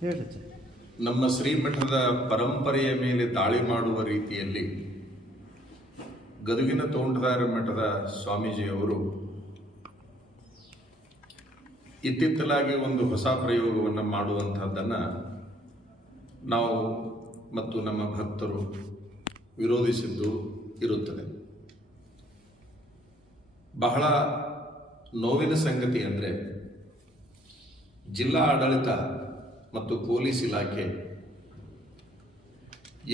ಹೇಳಿ ನಮ್ಮ ಶ್ರೀಮಠದ ಪರಂಪರೆಯ ಮೇಲೆ ದಾಳಿ ಮಾಡುವ ರೀತಿಯಲ್ಲಿ ಗದುಗಿನ ತೋಂಟದಾರ ಮಠದ ಸ್ವಾಮೀಜಿಯವರು ಇತ್ತಿತ್ತಲಾಗಿ ಒಂದು ಹೊಸ ಪ್ರಯೋಗವನ್ನು ಮಾಡುವಂಥದ್ದನ್ನು ನಾವು ಮತ್ತು ನಮ್ಮ ಭಕ್ತರು ವಿರೋಧಿಸಿದ್ದು ಇರುತ್ತದೆ. ಬಹಳ ನೋವಿನ ಸಂಗತಿ ಅಂದರೆ ಜಿಲ್ಲಾ ಆಡಳಿತ ಮತ್ತು ಪೊಲೀಸ್ ಇಲಾಖೆ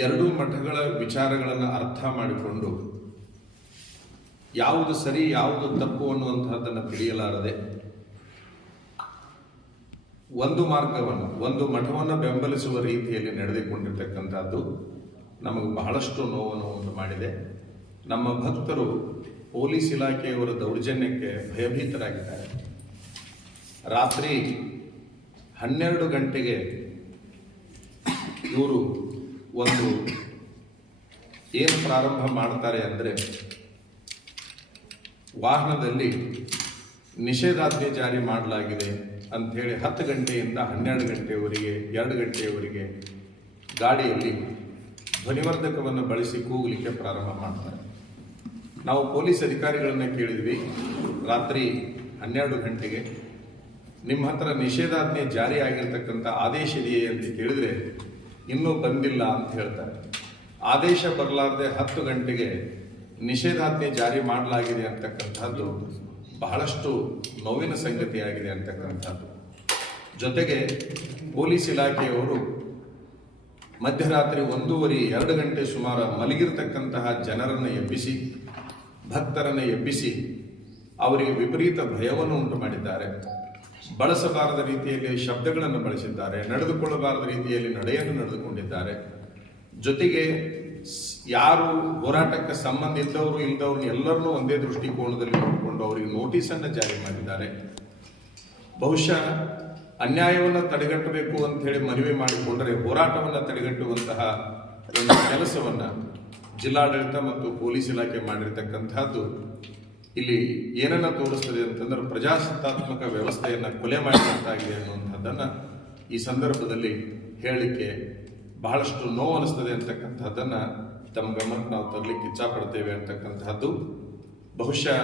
ಎರಡೂ ಮಠಗಳ ವಿಚಾರಗಳನ್ನು ಅರ್ಥ ಮಾಡಿಕೊಂಡು ಯಾವುದು ಸರಿ, ಯಾವುದು ತಪ್ಪು ಅನ್ನುವಂತಹದ್ದನ್ನು ತಿಳಿಯಲಾರದೆ ಒಂದು ಮಾರ್ಗವನ್ನು, ಒಂದು ಮಠವನ್ನು ಬೆಂಬಲಿಸುವ ರೀತಿಯಲ್ಲಿ ನಡೆದುಕೊಂಡಿರ್ತಕ್ಕಂಥದ್ದು ನಮಗೆ ಬಹಳಷ್ಟು ನೋವನ್ನು ಉಂಟು ಮಾಡಿದೆ. ನಮ್ಮ ಭಕ್ತರು ಪೊಲೀಸ್ ಇಲಾಖೆಯವರ ದೌರ್ಜನ್ಯಕ್ಕೆ ಭಯಭೀತರಾಗಿದ್ದಾರೆ. ರಾತ್ರಿ ಹನ್ನೆರಡು ಗಂಟೆಗೆ ಇವರು ಒಂದು ಏನು ಪ್ರಾರಂಭ ಮಾಡ್ತಾರೆ ಅಂದರೆ ವಾಹನದಲ್ಲಿ ನಿಷೇಧಾಜ್ಞೆ ಜಾರಿ ಮಾಡಲಾಗಿದೆ ಅಂಥೇಳಿ ಹತ್ತು ಗಂಟೆಯಿಂದ ಹನ್ನೆರಡು ಗಂಟೆಯವರೆಗೆ ಎರಡು ಗಂಟೆಯವರೆಗೆ ಗಾಡಿಯಲ್ಲಿ ಧ್ವನಿವರ್ಧಕವನ್ನು ಬಳಸಿ ಕೂಗಲಿಕ್ಕೆ ಪ್ರಾರಂಭ ಮಾಡ್ತಾರೆ. ನಾವು ಪೊಲೀಸ್ ಅಧಿಕಾರಿಗಳನ್ನು ಕೇಳಿದ್ವಿ ರಾತ್ರಿ ಹನ್ನೆರಡು ಗಂಟೆಗೆ. ನಿಮ್ಮ ಹತ್ರ ನಿಷೇಧಾಜ್ಞೆ ಜಾರಿ ಆಗಿರ್ತಕ್ಕಂಥ ಆದೇಶ ಇದೆಯೇ ಅಂತ ಕೇಳಿದ್ರೆ ಇನ್ನೂ ಬಂದಿಲ್ಲ ಅಂತ ಹೇಳ್ತಾರೆ. ಆದೇಶ ಬರಲಾರದೆ ಹತ್ತು ಗಂಟೆಗೆ ನಿಷೇಧಾಜ್ಞೆ ಜಾರಿ ಮಾಡಲಾಗಿದೆ ಅಂತಕ್ಕಂಥದ್ದು ಬಹಳಷ್ಟು ನೋವಿನ ಸಂಗತಿಯಾಗಿದೆ ಅಂತಕ್ಕಂಥದ್ದು. ಜೊತೆಗೆ ಪೊಲೀಸ್ ಇಲಾಖೆಯವರು ಮಧ್ಯರಾತ್ರಿ ಒಂದೂವರೆ, ಎರಡು ಗಂಟೆ ಸುಮಾರು ಮಲಗಿರ್ತಕ್ಕಂತಹ ಜನರನ್ನು ಎಬ್ಬಿಸಿ, ಭಕ್ತರನ್ನು ಎಬ್ಬಿಸಿ ಅವರಿಗೆ ವಿಪರೀತ ಭಯವನ್ನು ಉಂಟು ಮಾಡಿದ್ದಾರೆ ಬಳಸಬಾರದ ರೀತಿಯಲ್ಲಿ ಶಬ್ದಗಳನ್ನು ಬಳಸಿದ್ದಾರೆ, ನಡೆದುಕೊಳ್ಳಬಾರದ ರೀತಿಯಲ್ಲಿ ನಡೆಯನ್ನು ನಡೆದುಕೊಂಡಿದ್ದಾರೆ. ಜೊತೆಗೆ ಯಾರು ಹೋರಾಟಕ್ಕೆ ಸಂಬಂಧ ಇದ್ದವರು ಇಲ್ಲದವ್ರನ್ನ ಎಲ್ಲರನ್ನೂ ಒಂದೇ ದೃಷ್ಟಿಕೋನದಲ್ಲಿ ನೋಡಿಕೊಂಡು ಅವರಿಗೆ ನೋಟಿಸನ್ನು ಜಾರಿ ಮಾಡಿದ್ದಾರೆ. ಬಹುಶಃ ಅನ್ಯಾಯವನ್ನು ತಡೆಗಟ್ಟಬೇಕು ಅಂತ ಹೇಳಿ ಮನವಿ ಮಾಡಿಕೊಂಡರೆ ಹೋರಾಟವನ್ನು ತಡೆಗಟ್ಟುವಂತಹ ಒಂದು ಕೆಲಸವನ್ನ ಜಿಲ್ಲಾಡಳಿತ ಮತ್ತು ಪೊಲೀಸ್ ಇಲಾಖೆ ಮಾಡಿರ್ತಕ್ಕಂಥದ್ದು ಇಲ್ಲಿ ಏನನ್ನ ತೋರಿಸ್ತದೆ ಅಂತಂದ್ರೆ ಪ್ರಜಾಸತ್ತಾತ್ಮಕ ವ್ಯವಸ್ಥೆಯನ್ನ ಕೊಲೆ ಮಾಡಿದಂತಾಗಿದೆ ಅನ್ನುವಂಥದ್ದನ್ನ ಈ ಸಂದರ್ಭದಲ್ಲಿ ಹೇಳಲಿಕ್ಕೆ ಬಹಳಷ್ಟು ನೋವು ಅನಿಸ್ತದೆ ಅಂತಕ್ಕಂಥದ್ದನ್ನ ತಮ್ಮ ಗಮನಕ್ಕೆ ನಾವು ತರಲಿಕ್ಕೆ ಇಚ್ಛಾಪಡ್ತೇವೆ ಅಂತಕ್ಕಂಥದ್ದು. ಬಹುಶಃ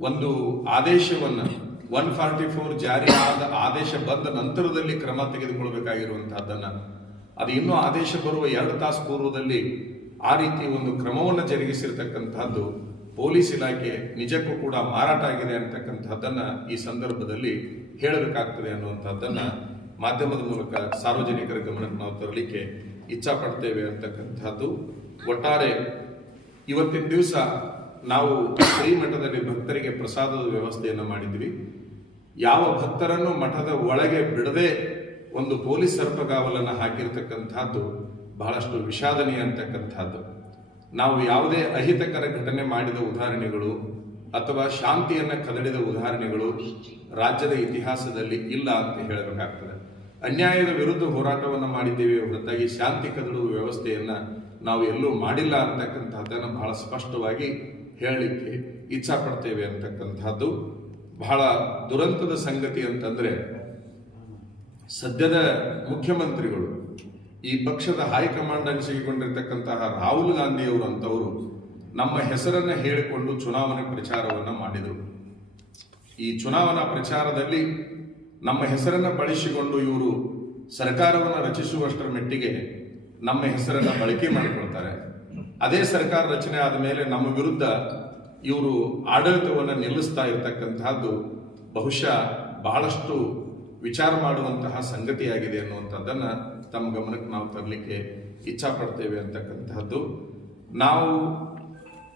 ಒಂದು ಆದೇಶವನ್ನ ಒನ್ ಫಾರ್ಟಿ ಫೋರ್ ಜಾರಿ ಆದ ಆದೇಶ ಬಂದ ನಂತರದಲ್ಲಿ ಕ್ರಮ ತೆಗೆದುಕೊಳ್ಬೇಕಾಗಿರುವಂತಹದ್ದನ್ನ ಅದು ಇನ್ನೂ ಆದೇಶ ಬರುವ ಎರಡು ತಾಸು ಪೂರ್ವದಲ್ಲಿ ಆ ರೀತಿ ಒಂದು ಕ್ರಮವನ್ನು ಜರುಗಿಸಿರ್ತಕ್ಕಂತಹದ್ದು ಪೊಲೀಸ್ ಇಲಾಖೆ ನಿಜಕ್ಕೂ ಕೂಡ ಮಾರಾಟ ಆಗಿದೆ ಅಂತಕ್ಕಂಥದ್ದನ್ನು ಈ ಸಂದರ್ಭದಲ್ಲಿ ಹೇಳಬೇಕಾಗ್ತದೆ ಅನ್ನುವಂಥದ್ದನ್ನು ಮಾಧ್ಯಮದ ಮೂಲಕ ಸಾರ್ವಜನಿಕರ ಗಮನಕ್ಕೆ ನಾವು ತರಲಿಕ್ಕೆ ಇಚ್ಛಾ ಪಡ್ತೇವೆ ಅಂತಕ್ಕಂಥದ್ದು ಒಟ್ಟಾರೆ ಇವತ್ತಿನ ದಿವಸ ನಾವು ಶ್ರೀಮಠದಲ್ಲಿ ಭಕ್ತರಿಗೆ ಪ್ರಸಾದದ ವ್ಯವಸ್ಥೆಯನ್ನು ಮಾಡಿದ್ವಿ. ಯಾವ ಭಕ್ತರನ್ನು ಮಠದ ಒಳಗೆ ಬಿಡದೆ ಒಂದು ಪೊಲೀಸ್ ಸರ್ಪಗಾವಲನ್ನು ಹಾಕಿರ್ತಕ್ಕಂಥದ್ದು ಬಹಳಷ್ಟು ವಿಷಾದನೀಯ ಅಂತಕ್ಕಂಥದ್ದು ನಾವು ಯಾವುದೇ ಅಹಿತಕರ ಘಟನೆ ಮಾಡಿದ ಉದಾಹರಣೆಗಳು ಅಥವಾ ಶಾಂತಿಯನ್ನ ಕದಡಿದ ಉದಾಹರಣೆಗಳು ರಾಜ್ಯದ ಇತಿಹಾಸದಲ್ಲಿ ಇಲ್ಲ ಅಂತ ಹೇಳಬೇಕಾಗ್ತದೆ. ಅನ್ಯಾಯದ ವಿರುದ್ಧ ಹೋರಾಟವನ್ನು ಮಾಡಿದ್ದೇವೆ ಹೊರತಾಗಿ ಶಾಂತಿ ಕದಡುವ ವ್ಯವಸ್ಥೆಯನ್ನ ನಾವು ಎಲ್ಲೂ ಮಾಡಿಲ್ಲ ಅಂತಕ್ಕಂಥದ್ದನ್ನು ಬಹಳ ಸ್ಪಷ್ಟವಾಗಿ ಹೇಳಲಿಕ್ಕೆ ಇಚ್ಛಾ ಪಡ್ತೇವೆ ಅಂತಕ್ಕಂಥದ್ದು. ಬಹಳ ದುರಂತದ ಸಂಗತಿ ಅಂತಂದ್ರೆ ಸದ್ಯದ ಮುಖ್ಯಮಂತ್ರಿಗಳು ಈ ಪಕ್ಷದ ಹೈಕಮಾಂಡ್ ಅನಿಸಿಕೊಂಡಿರ್ತಕ್ಕಂತಹ ರಾಹುಲ್ ಗಾಂಧಿಯವರು ಅಂತವರು ನಮ್ಮ ಹೆಸರನ್ನ ಹೇಳಿಕೊಂಡು ಚುನಾವಣೆ ಪ್ರಚಾರವನ್ನ ಮಾಡಿದರು. ಈ ಚುನಾವಣಾ ಪ್ರಚಾರದಲ್ಲಿ ನಮ್ಮ ಹೆಸರನ್ನ ಬಳಸಿಕೊಂಡು ಇವರು ಸರ್ಕಾರವನ್ನು ರಚಿಸುವಷ್ಟರ ಮಟ್ಟಿಗೆ ನಮ್ಮ ಹೆಸರನ್ನ ಬಳಕೆ ಮಾಡಿಕೊಳ್ತಾರೆ. ಅದೇ ಸರ್ಕಾರ ರಚನೆ ಆದ ಮೇಲೆ ನಮ್ಮ ವಿರುದ್ಧ ಇವರು ಆಡಳಿತವನ್ನು ನಿಲ್ಲಿಸ್ತಾ ಇರತಕ್ಕಂತಹದ್ದು ಬಹುಶಃ ಬಹಳಷ್ಟು ವಿಚಾರ ಮಾಡುವಂತಹ ಸಂಗತಿಯಾಗಿದೆ ಅನ್ನುವಂಥದ್ದನ್ನ ತಮ್ಮ ಗಮನಕ್ಕೆ ನಾವು ತರಲಿಕ್ಕೆ ಇಚ್ಛಾ ಪಡ್ತೇವೆ ಅಂತಕ್ಕಂತಹದ್ದು. ನಾವು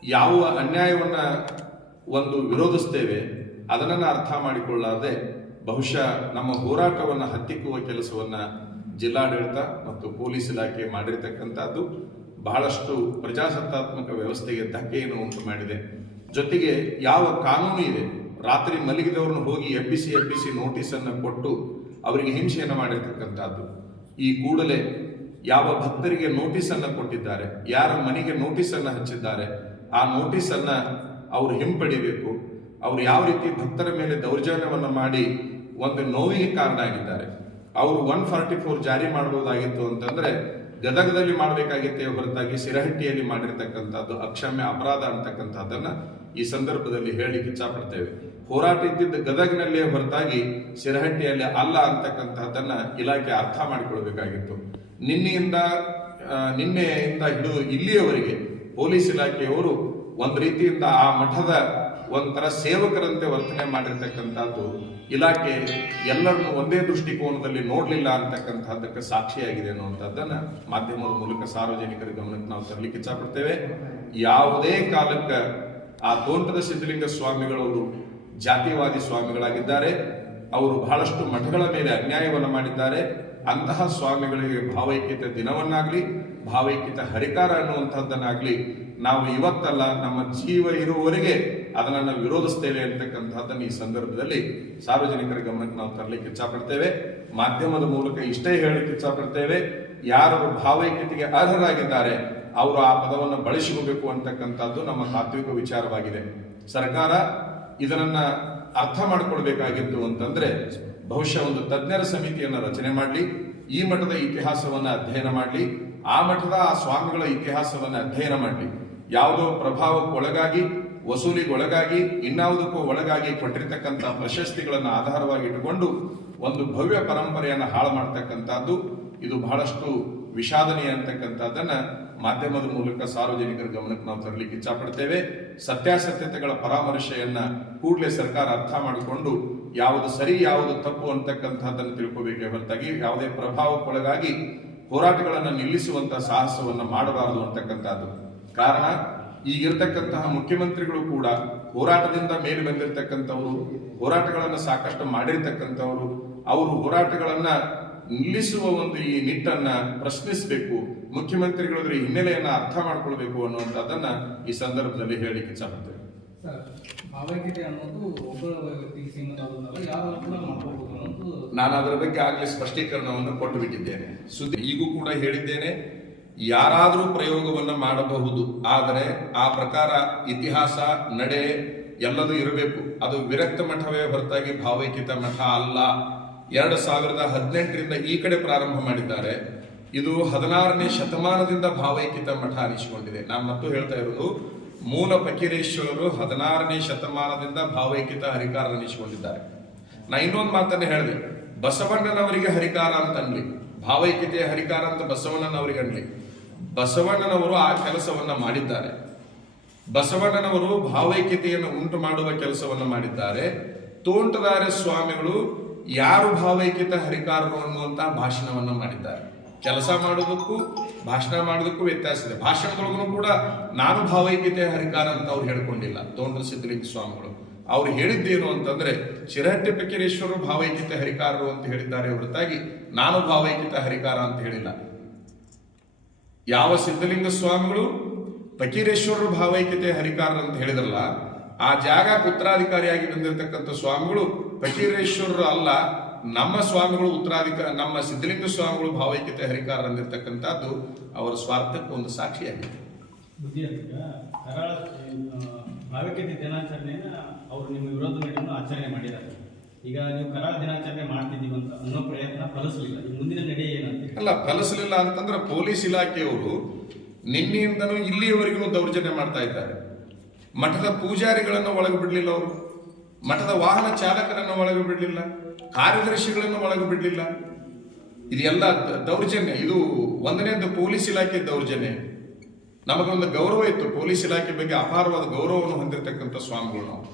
ಯಾವ ಅನ್ಯಾಯವನ್ನ ಒಂದು ವಿರೋಧಿಸ್ತೇವೆ ಅದನ್ನ ಅರ್ಥ ಮಾಡಿಕೊಳ್ಳಾರದೆ ಬಹುಶಃ ನಮ್ಮ ಹೋರಾಟವನ್ನು ಹತ್ತಿಕ್ಕುವ ಕೆಲಸವನ್ನ ಜಿಲ್ಲಾಡಳಿತ ಮತ್ತು ಪೊಲೀಸ್ ಇಲಾಖೆ ಮಾಡಿರ್ತಕ್ಕಂಥದ್ದು ಬಹಳಷ್ಟು ಪ್ರಜಾಸತ್ತಾತ್ಮಕ ವ್ಯವಸ್ಥೆಗೆ ಧಕ್ಕೆಯನ್ನು ಉಂಟು ಮಾಡಿದೆ. ಜೊತೆಗೆ ಯಾವ ಕಾನೂನು ಇದೆ? ರಾತ್ರಿ ಮಲಗಿದವ್ರನ್ನ ಹೋಗಿ ಎಬ್ಬಿಸಿ ಎಬ್ಬಿಸಿ ನೋಟಿಸ್ ಅನ್ನು ಕೊಟ್ಟು ಅವರಿಗೆ ಹಿಂಸೆಯನ್ನು ಮಾಡಿರ್ತಕ್ಕಂಥದ್ದು. ಈ ಕೂಡಲೇ ಯಾವ ಭಕ್ತರಿಗೆ ನೋಟಿಸ್ ಅನ್ನ ಕೊಟ್ಟಿದ್ದಾರೆ, ಯಾರ ಮನೆಗೆ ನೋಟಿಸ್ ಅನ್ನ ಹಚ್ಚಿದ್ದಾರೆ, ಆ ನೋಟಿಸ್ ಅನ್ನ ಅವರು ಹಿಂಪಡಿಬೇಕು. ಅವರು ಯಾವ ರೀತಿ ಭಕ್ತರ ಮೇಲೆ ದೌರ್ಜನ್ಯವನ್ನು ಮಾಡಿ ಒಂದು ನೋವಿಗೆ ಕಾರಣ ಆಗಿದ್ದಾರೆ. ಅವರು ಒನ್ ಫಾರ್ಟಿ ಫೋರ್ ಜಾರಿ ಮಾಡಬಹುದಾಗಿತ್ತು ಅಂತಂದ್ರೆ ಗದಗದಲ್ಲಿ ಮಾಡಬೇಕಾಗಿತ್ತೇ ಹೊರತಾಗಿ, ಸಿರಹಟ್ಟಿಯಲ್ಲಿ ಮಾಡಿರ್ತಕ್ಕಂಥದ್ದು, ಅಕ್ಷಮ್ಯ ಅಪರಾಧ ಅಂತಕ್ಕಂಥದ್ದನ್ನ ಈ ಸಂದರ್ಭದಲ್ಲಿ ಹೇಳಲಿಕ್ಕೆ ಇಚ್ಛಾಪಡ್ತೇವೆ. ಹೋರಾಟ ಇದ್ದಿದ್ದ ಗದಗ್ನಲ್ಲೇ ಹೊರತಾಗಿ ಸಿರಹಟ್ಟಿಯಲ್ಲಿ ಅಲ್ಲ ಅಂತಕ್ಕಂಥದ್ದನ್ನು ಇಲಾಖೆ ಅರ್ಥ ಮಾಡಿಕೊಳ್ಬೇಕಾಗಿತ್ತು. ನಿನ್ನೆಯಿಂದ ನಿನ್ನೆಯಿಂದ ಹಿಡಿದು ಇಲ್ಲಿಯವರೆಗೆ ಪೊಲೀಸ್ ಇಲಾಖೆಯವರು ಒಂದು ರೀತಿಯಿಂದ ಆ ಮಠದ ಒಂಥರ ಸೇವಕರಂತೆ ವರ್ತನೆ ಮಾಡಿರ್ತಕ್ಕಂಥದ್ದು ಇಲಾಖೆ ಎಲ್ಲರನ್ನು ಒಂದೇ ದೃಷ್ಟಿಕೋನದಲ್ಲಿ ನೋಡಲಿಲ್ಲ ಅಂತಕ್ಕಂಥದ್ದಕ್ಕೆ ಸಾಕ್ಷಿಯಾಗಿದೆ ಅನ್ನುವಂಥದ್ದನ್ನ ಮಾಧ್ಯಮದ ಮೂಲಕ ಸಾರ್ವಜನಿಕರ ಗಮನಕ್ಕೆ ನಾವು ತರಲಿಕ್ಕೆ ಇಚ್ಛಪಡ್ತೇವೆ. ಯಾವುದೇ ಕಾಲಕ್ಕೆ ಆ ತೋಂಟದ ಸಿದ್ಧಲಿಂಗ ಸ್ವಾಮಿಗಳವರು ಜಾತಿವಾದಿ ಸ್ವಾಮಿಗಳಾಗಿದ್ದಾರೆ. ಅವರು ಬಹಳಷ್ಟು ಮಠಗಳ ಮೇಲೆ ಅನ್ಯಾಯವನ್ನು ಮಾಡಿದ್ದಾರೆ. ಅಂತಹ ಸ್ವಾಮಿಗಳಿಗೆ ಭಾವೈಕ್ಯತೆ ದಿನವನ್ನಾಗ್ಲಿ, ಭಾವೈಕ್ಯತೆ ಹರಿಕಾರ ಅನ್ನುವಂಥದ್ದನ್ನಾಗಲಿ ನಾವು ಇವತ್ತಲ್ಲ, ನಮ್ಮ ಜೀವ ಇರುವವರೆಗೆ ಅದನ್ನ ವಿರೋಧಿಸ್ತೇವೆ ಅಂತಕ್ಕಂಥದ್ದನ್ನು ಈ ಸಂದರ್ಭದಲ್ಲಿ ಸಾರ್ವಜನಿಕರ ಗಮನಕ್ಕೆ ನಾವು ತರಲಿಕ್ಕೆ ಇಚ್ಛಪಡ್ತೇವೆ. ಮಾಧ್ಯಮದ ಮೂಲಕ ಇಷ್ಟೇ ಹೇಳಲಿಕ್ಕೆ ಇಚ್ಛಪಡ್ತೇವೆ. ಯಾರು ಭಾವೈಕ್ಯತೆಗೆ ಅರ್ಹರಾಗಿದ್ದಾರೆ ಅವರು ಆ ಪದವನ್ನು ಬಳಸಿಕೋಬೇಕು ಅಂತಕ್ಕಂಥದ್ದು ನಮ್ಮ ತಾತ್ವಿಕ ವಿಚಾರವಾಗಿದೆ. ಸರ್ಕಾರ ಇದನ್ನ ಅರ್ಥ ಮಾಡಿಕೊಳ್ಬೇಕಾಗಿತ್ತು ಅಂತಂದ್ರೆ ಬಹುಶಃ ಒಂದು ತಜ್ಞರ ಸಮಿತಿಯನ್ನ ರಚನೆ ಮಾಡಲಿ, ಈ ಮಠದ ಇತಿಹಾಸವನ್ನ ಅಧ್ಯಯನ ಮಾಡಲಿ, ಆ ಮಠದ ಆ ಸ್ವಾಮಿಗಳ ಇತಿಹಾಸವನ್ನ ಅಧ್ಯಯನ ಮಾಡಲಿ. ಯಾವುದೋ ಪ್ರಭಾವಕ್ಕೊಳಗಾಗಿ ವಸೂಲಿಗೊಳಗಾಗಿ ಇನ್ನಾವುದಕ್ಕೂ ಒಳಗಾಗಿ ಕೊಟ್ಟಿರ್ತಕ್ಕಂಥ ಪ್ರಶಸ್ತಿಗಳನ್ನು ಆಧಾರವಾಗಿ ಇಟ್ಟುಕೊಂಡು ಒಂದು ಭವ್ಯ ಪರಂಪರೆಯನ್ನು ಹಾಳು ಮಾಡ್ತಕ್ಕಂಥದ್ದು, ಇದು ಬಹಳಷ್ಟು ವಿಷಾದನೀಯ ಅಂತಕ್ಕಂಥದ್ದನ್ನ ಮಾಧ್ಯಮದ ಮೂಲಕ ಸಾರ್ವಜನಿಕರ ಗಮನಕ್ಕೆ ನಾವು ತರಲಿಕ್ಕೆ ಇಚ್ಛಪಡ್ತೇವೆ. ಸತ್ಯಾಸತ್ಯತೆಗಳ ಪರಾಮರ್ಶೆಯನ್ನ ಕೂಡಲೇ ಸರ್ಕಾರ ಅರ್ಥ ಮಾಡಿಕೊಂಡು ಯಾವುದು ಸರಿ, ಯಾವುದು ತಪ್ಪು ಅಂತಕ್ಕಂಥದ್ದನ್ನು ತಿಳ್ಕೋಬೇಕೇ ಹೊರತಾಗಿ ಯಾವುದೇ ಪ್ರಭಾವಕ್ಕೊಳಗಾಗಿ ಹೋರಾಟಗಳನ್ನು ನಿಲ್ಲಿಸುವಂತಹ ಸಾಹಸವನ್ನು ಮಾಡಬಾರದು ಅಂತಕ್ಕಂಥದ್ದು. ಕಾರಣ, ಈಗಿರ್ತಕ್ಕಂತಹ ಮುಖ್ಯಮಂತ್ರಿಗಳು ಕೂಡ ಹೋರಾಟದಿಂದ ಮೇಲೆ ಬಂದಿರತಕ್ಕಂಥವರು, ಹೋರಾಟಗಳನ್ನು ಸಾಕಷ್ಟು ಮಾಡಿರ್ತಕ್ಕಂಥವರು, ಅವರು ಹೋರಾಟಗಳನ್ನ ನಿಲ್ಲಿಸುವ ಒಂದು ಈ ನಿಟ್ಟನ್ನ ಪ್ರಶ್ನಿಸಬೇಕು ಮುಖ್ಯಮಂತ್ರಿಗಳು ಅದರ ಹಿನ್ನೆಲೆಯನ್ನ ಅರ್ಥ ಮಾಡ್ಕೊಳ್ಬೇಕು ಅನ್ನುವಂಥದ್ದನ್ನ ಈ ಸಂದರ್ಭದಲ್ಲಿ ಹೇಳಲಿಕ್ಕೆ ಇಚ್ಛಾಪಡ್ತೇವೆ ನಾನು ಅದರ ಬಗ್ಗೆ ಆಗಲೇ ಸ್ಪಷ್ಟೀಕರಣವನ್ನು ಕೊಟ್ಟು ಬಿಟ್ಟಿದ್ದೇನೆ. ಸುದ್ದಿ ಈಗೂ ಕೂಡ ಹೇಳಿದ್ದೇನೆ ಯಾರಾದರೂ ಪ್ರಯೋಗವನ್ನು ಮಾಡಬಹುದು ಆದರೆ ಆ ಪ್ರಕಾರ ಇತಿಹಾಸ ನಡೆ ಎಲ್ಲದೂ ಇರಬೇಕು. ಅದು ವಿರಕ್ತ ಮಠವೇ ಹೊರತಾಗಿ ಭಾವೈಕ್ಯತ ಮಠ ಅಲ್ಲ. ಎರಡು ಸಾವಿರದ ಹದಿನೆಂಟರಿಂದ ಈ ಕಡೆ ಪ್ರಾರಂಭ ಮಾಡಿದ್ದಾರೆ. ಇದು ಹದಿನಾರನೇ ಶತಮಾನದಿಂದ ಭಾವೈಕ್ಯತ ಮಠ ಅನಿಸಿಕೊಂಡಿದೆ. ನಾನು ಮತ್ತು ಹೇಳ್ತಾ ಇರೋದು, ಮೂಲ ಫಕೀರೇಶ್ವರರು ಹದಿನಾರನೇ ಶತಮಾನದಿಂದ ಭಾವೈಕ್ಯತ ಹರಿಕಾರ ಅನಿಸಿಕೊಂಡಿದ್ದಾರೆ. ನಾ ಇನ್ನೊಂದು ಮಾತನ್ನು ಹೇಳಿದೆ, ಬಸವಣ್ಣನವರಿಗೆ ಹರಿಕಾರ ಅಂತ ಅನ್ಲಿ ಭಾವೈಕ್ಯತೆಯ ಹರಿಕಾರ ಅಂತ ಬಸವಣ್ಣನವರಿಗೆ ಅನ್ಲಿ. ಬಸವಣ್ಣನವರು ಆ ಕೆಲಸವನ್ನ ಮಾಡಿದ್ದಾರೆ. ಬಸವಣ್ಣನವರು ಭಾವೈಕ್ಯತೆಯನ್ನು ಉಂಟು ಮಾಡುವ ಕೆಲಸವನ್ನು ಮಾಡಿದ್ದಾರೆ. ತೋಂಟದಾರ್ಯ ಸ್ವಾಮಿಗಳು ಯಾರು ಭಾವೈಕ್ಯತೆ ಹರಿಕಾರರು ಅನ್ನುವಂತಹ ಭಾಷಣವನ್ನು ಮಾಡಿದ್ದಾರೆ. ಕೆಲಸ ಮಾಡೋದಕ್ಕೂ, ಭಾಷಣ ಮಾಡೋದಕ್ಕೂ ವ್ಯತ್ಯಾಸ ಇದೆ. ಭಾಷಣದೊಳಗೂ ಕೂಡ ನಾನು ಭಾವೈಕ್ಯತೆ ಹರಿಕಾರ ಅಂತ ಅವ್ರು ಹೇಳ್ಕೊಂಡಿಲ್ಲ. ತೋಂಡ್ರ ಸಿದ್ಧಲಿಂಗ ಸ್ವಾಮಿಗಳು. ಅವ್ರು ಹೇಳಿದ್ದೇನು ಅಂತಂದ್ರೆ ಶಿರಹಟ್ಟಿ ಪಕ್ಕೀರೇಶ್ವರರು ಭಾವೈಕ್ಯತೆ ಹರಿಕಾರರು ಅಂತ ಹೇಳಿದ್ದಾರೆ ಹೊರತಾಗಿ ನಾನು ಭಾವೈಕ್ಯತೆ ಹರಿಕಾರ ಅಂತ ಹೇಳಿಲ್ಲ. ಯಾವ ಸಿದ್ಧಲಿಂಗ ಸ್ವಾಮಿಗಳು ಪಕೀರೇಶ್ವರರು ಭಾವೈಕ್ಯತೆ ಹರಿಕಾರರು ಅಂತ ಹೇಳಿದ್ರಲ್ಲ, ಆ ಜಾಗ ಉತ್ತರಾಧಿಕಾರಿಯಾಗಿ ಬಂದಿರತಕ್ಕಂಥ ಸ್ವಾಮಿಗಳು ಫಕೀರೇಶ್ವರರು ಅಲ್ಲ ನಮ್ಮ ಸ್ವಾಮಿಗಳು ಉತ್ತರಾಧಿಕಾರ ನಮ್ಮ ಸಿದ್ಧಲಿಂಗ ಸ್ವಾಮಿಗಳು ಭಾವೈಕ್ಯತೆ ಹರಿಕಾರ ಅಂದಿರ್ತಕ್ಕಂಥದ್ದು ಅವರ ಸ್ವಾರ್ಥಕ್ಕೆ ಒಂದು ಸಾಕ್ಷಿಯಾಗಿದೆ. ಭಾವೈಕ್ಯತೆ ದಿನಾಚರಣೆಯನ್ನು ಅವರು ನಿಮ್ಮ ವಿರೋಧ ನಡೆಯನ್ನು ಆಚರಣೆ ಮಾಡಿದ್ದಾರೆ. ಈಗ ನೀವು ಕರಾಳ ದಿನಾಚರಣೆ ಮಾಡ್ತಿದ್ದೀವಿ ಅಂತ ಅನ್ನೋ ಪ್ರಯತ್ನ ಫಲಿಸಲಿಲ್ಲ. ಮುಂದಿನ ನಡೆ ಏನಂತ? ಅಲ್ಲ ಫಲಿಸಲಿಲ್ಲ ಅಂತಂದ್ರೆ ಪೊಲೀಸ್ ಇಲಾಖೆಯವರು ನಿನ್ನೆಯಿಂದನೂ ಇಲ್ಲಿಯವರೆಗೂ ದೌರ್ಜನ್ಯ ಮಾಡ್ತಾ ಇದ್ದಾರೆ. ಮಠದ ಪೂಜಾರಿಗಳನ್ನು ಒಳಗೆ ಬಿಡಲಿಲ್ಲ ಅವರು. ಮಠದ ವಾಹನ ಚಾಲಕರನ್ನು ಒಳಗೆ ಬಿಡಲಿಲ್ಲ, ಕಾರ್ಯದರ್ಶಿಗಳನ್ನು ಒಳಗೆ ಬಿಡಲಿಲ್ಲ. ಇದೆಲ್ಲ ದೌರ್ಜನ್ಯ. ಇದು ಒಂದನೇದು ಪೊಲೀಸ್ ಇಲಾಖೆ ದೌರ್ಜನ್ಯ. ನಮಗೊಂದು ಗೌರವ ಇತ್ತು. ಪೊಲೀಸ್ ಇಲಾಖೆ ಬಗ್ಗೆ ಅಪಾರವಾದ ಗೌರವವನ್ನು ಹೊಂದಿರತಕ್ಕಂಥ ಸ್ವಾಮಿಗಳು ನಾವು.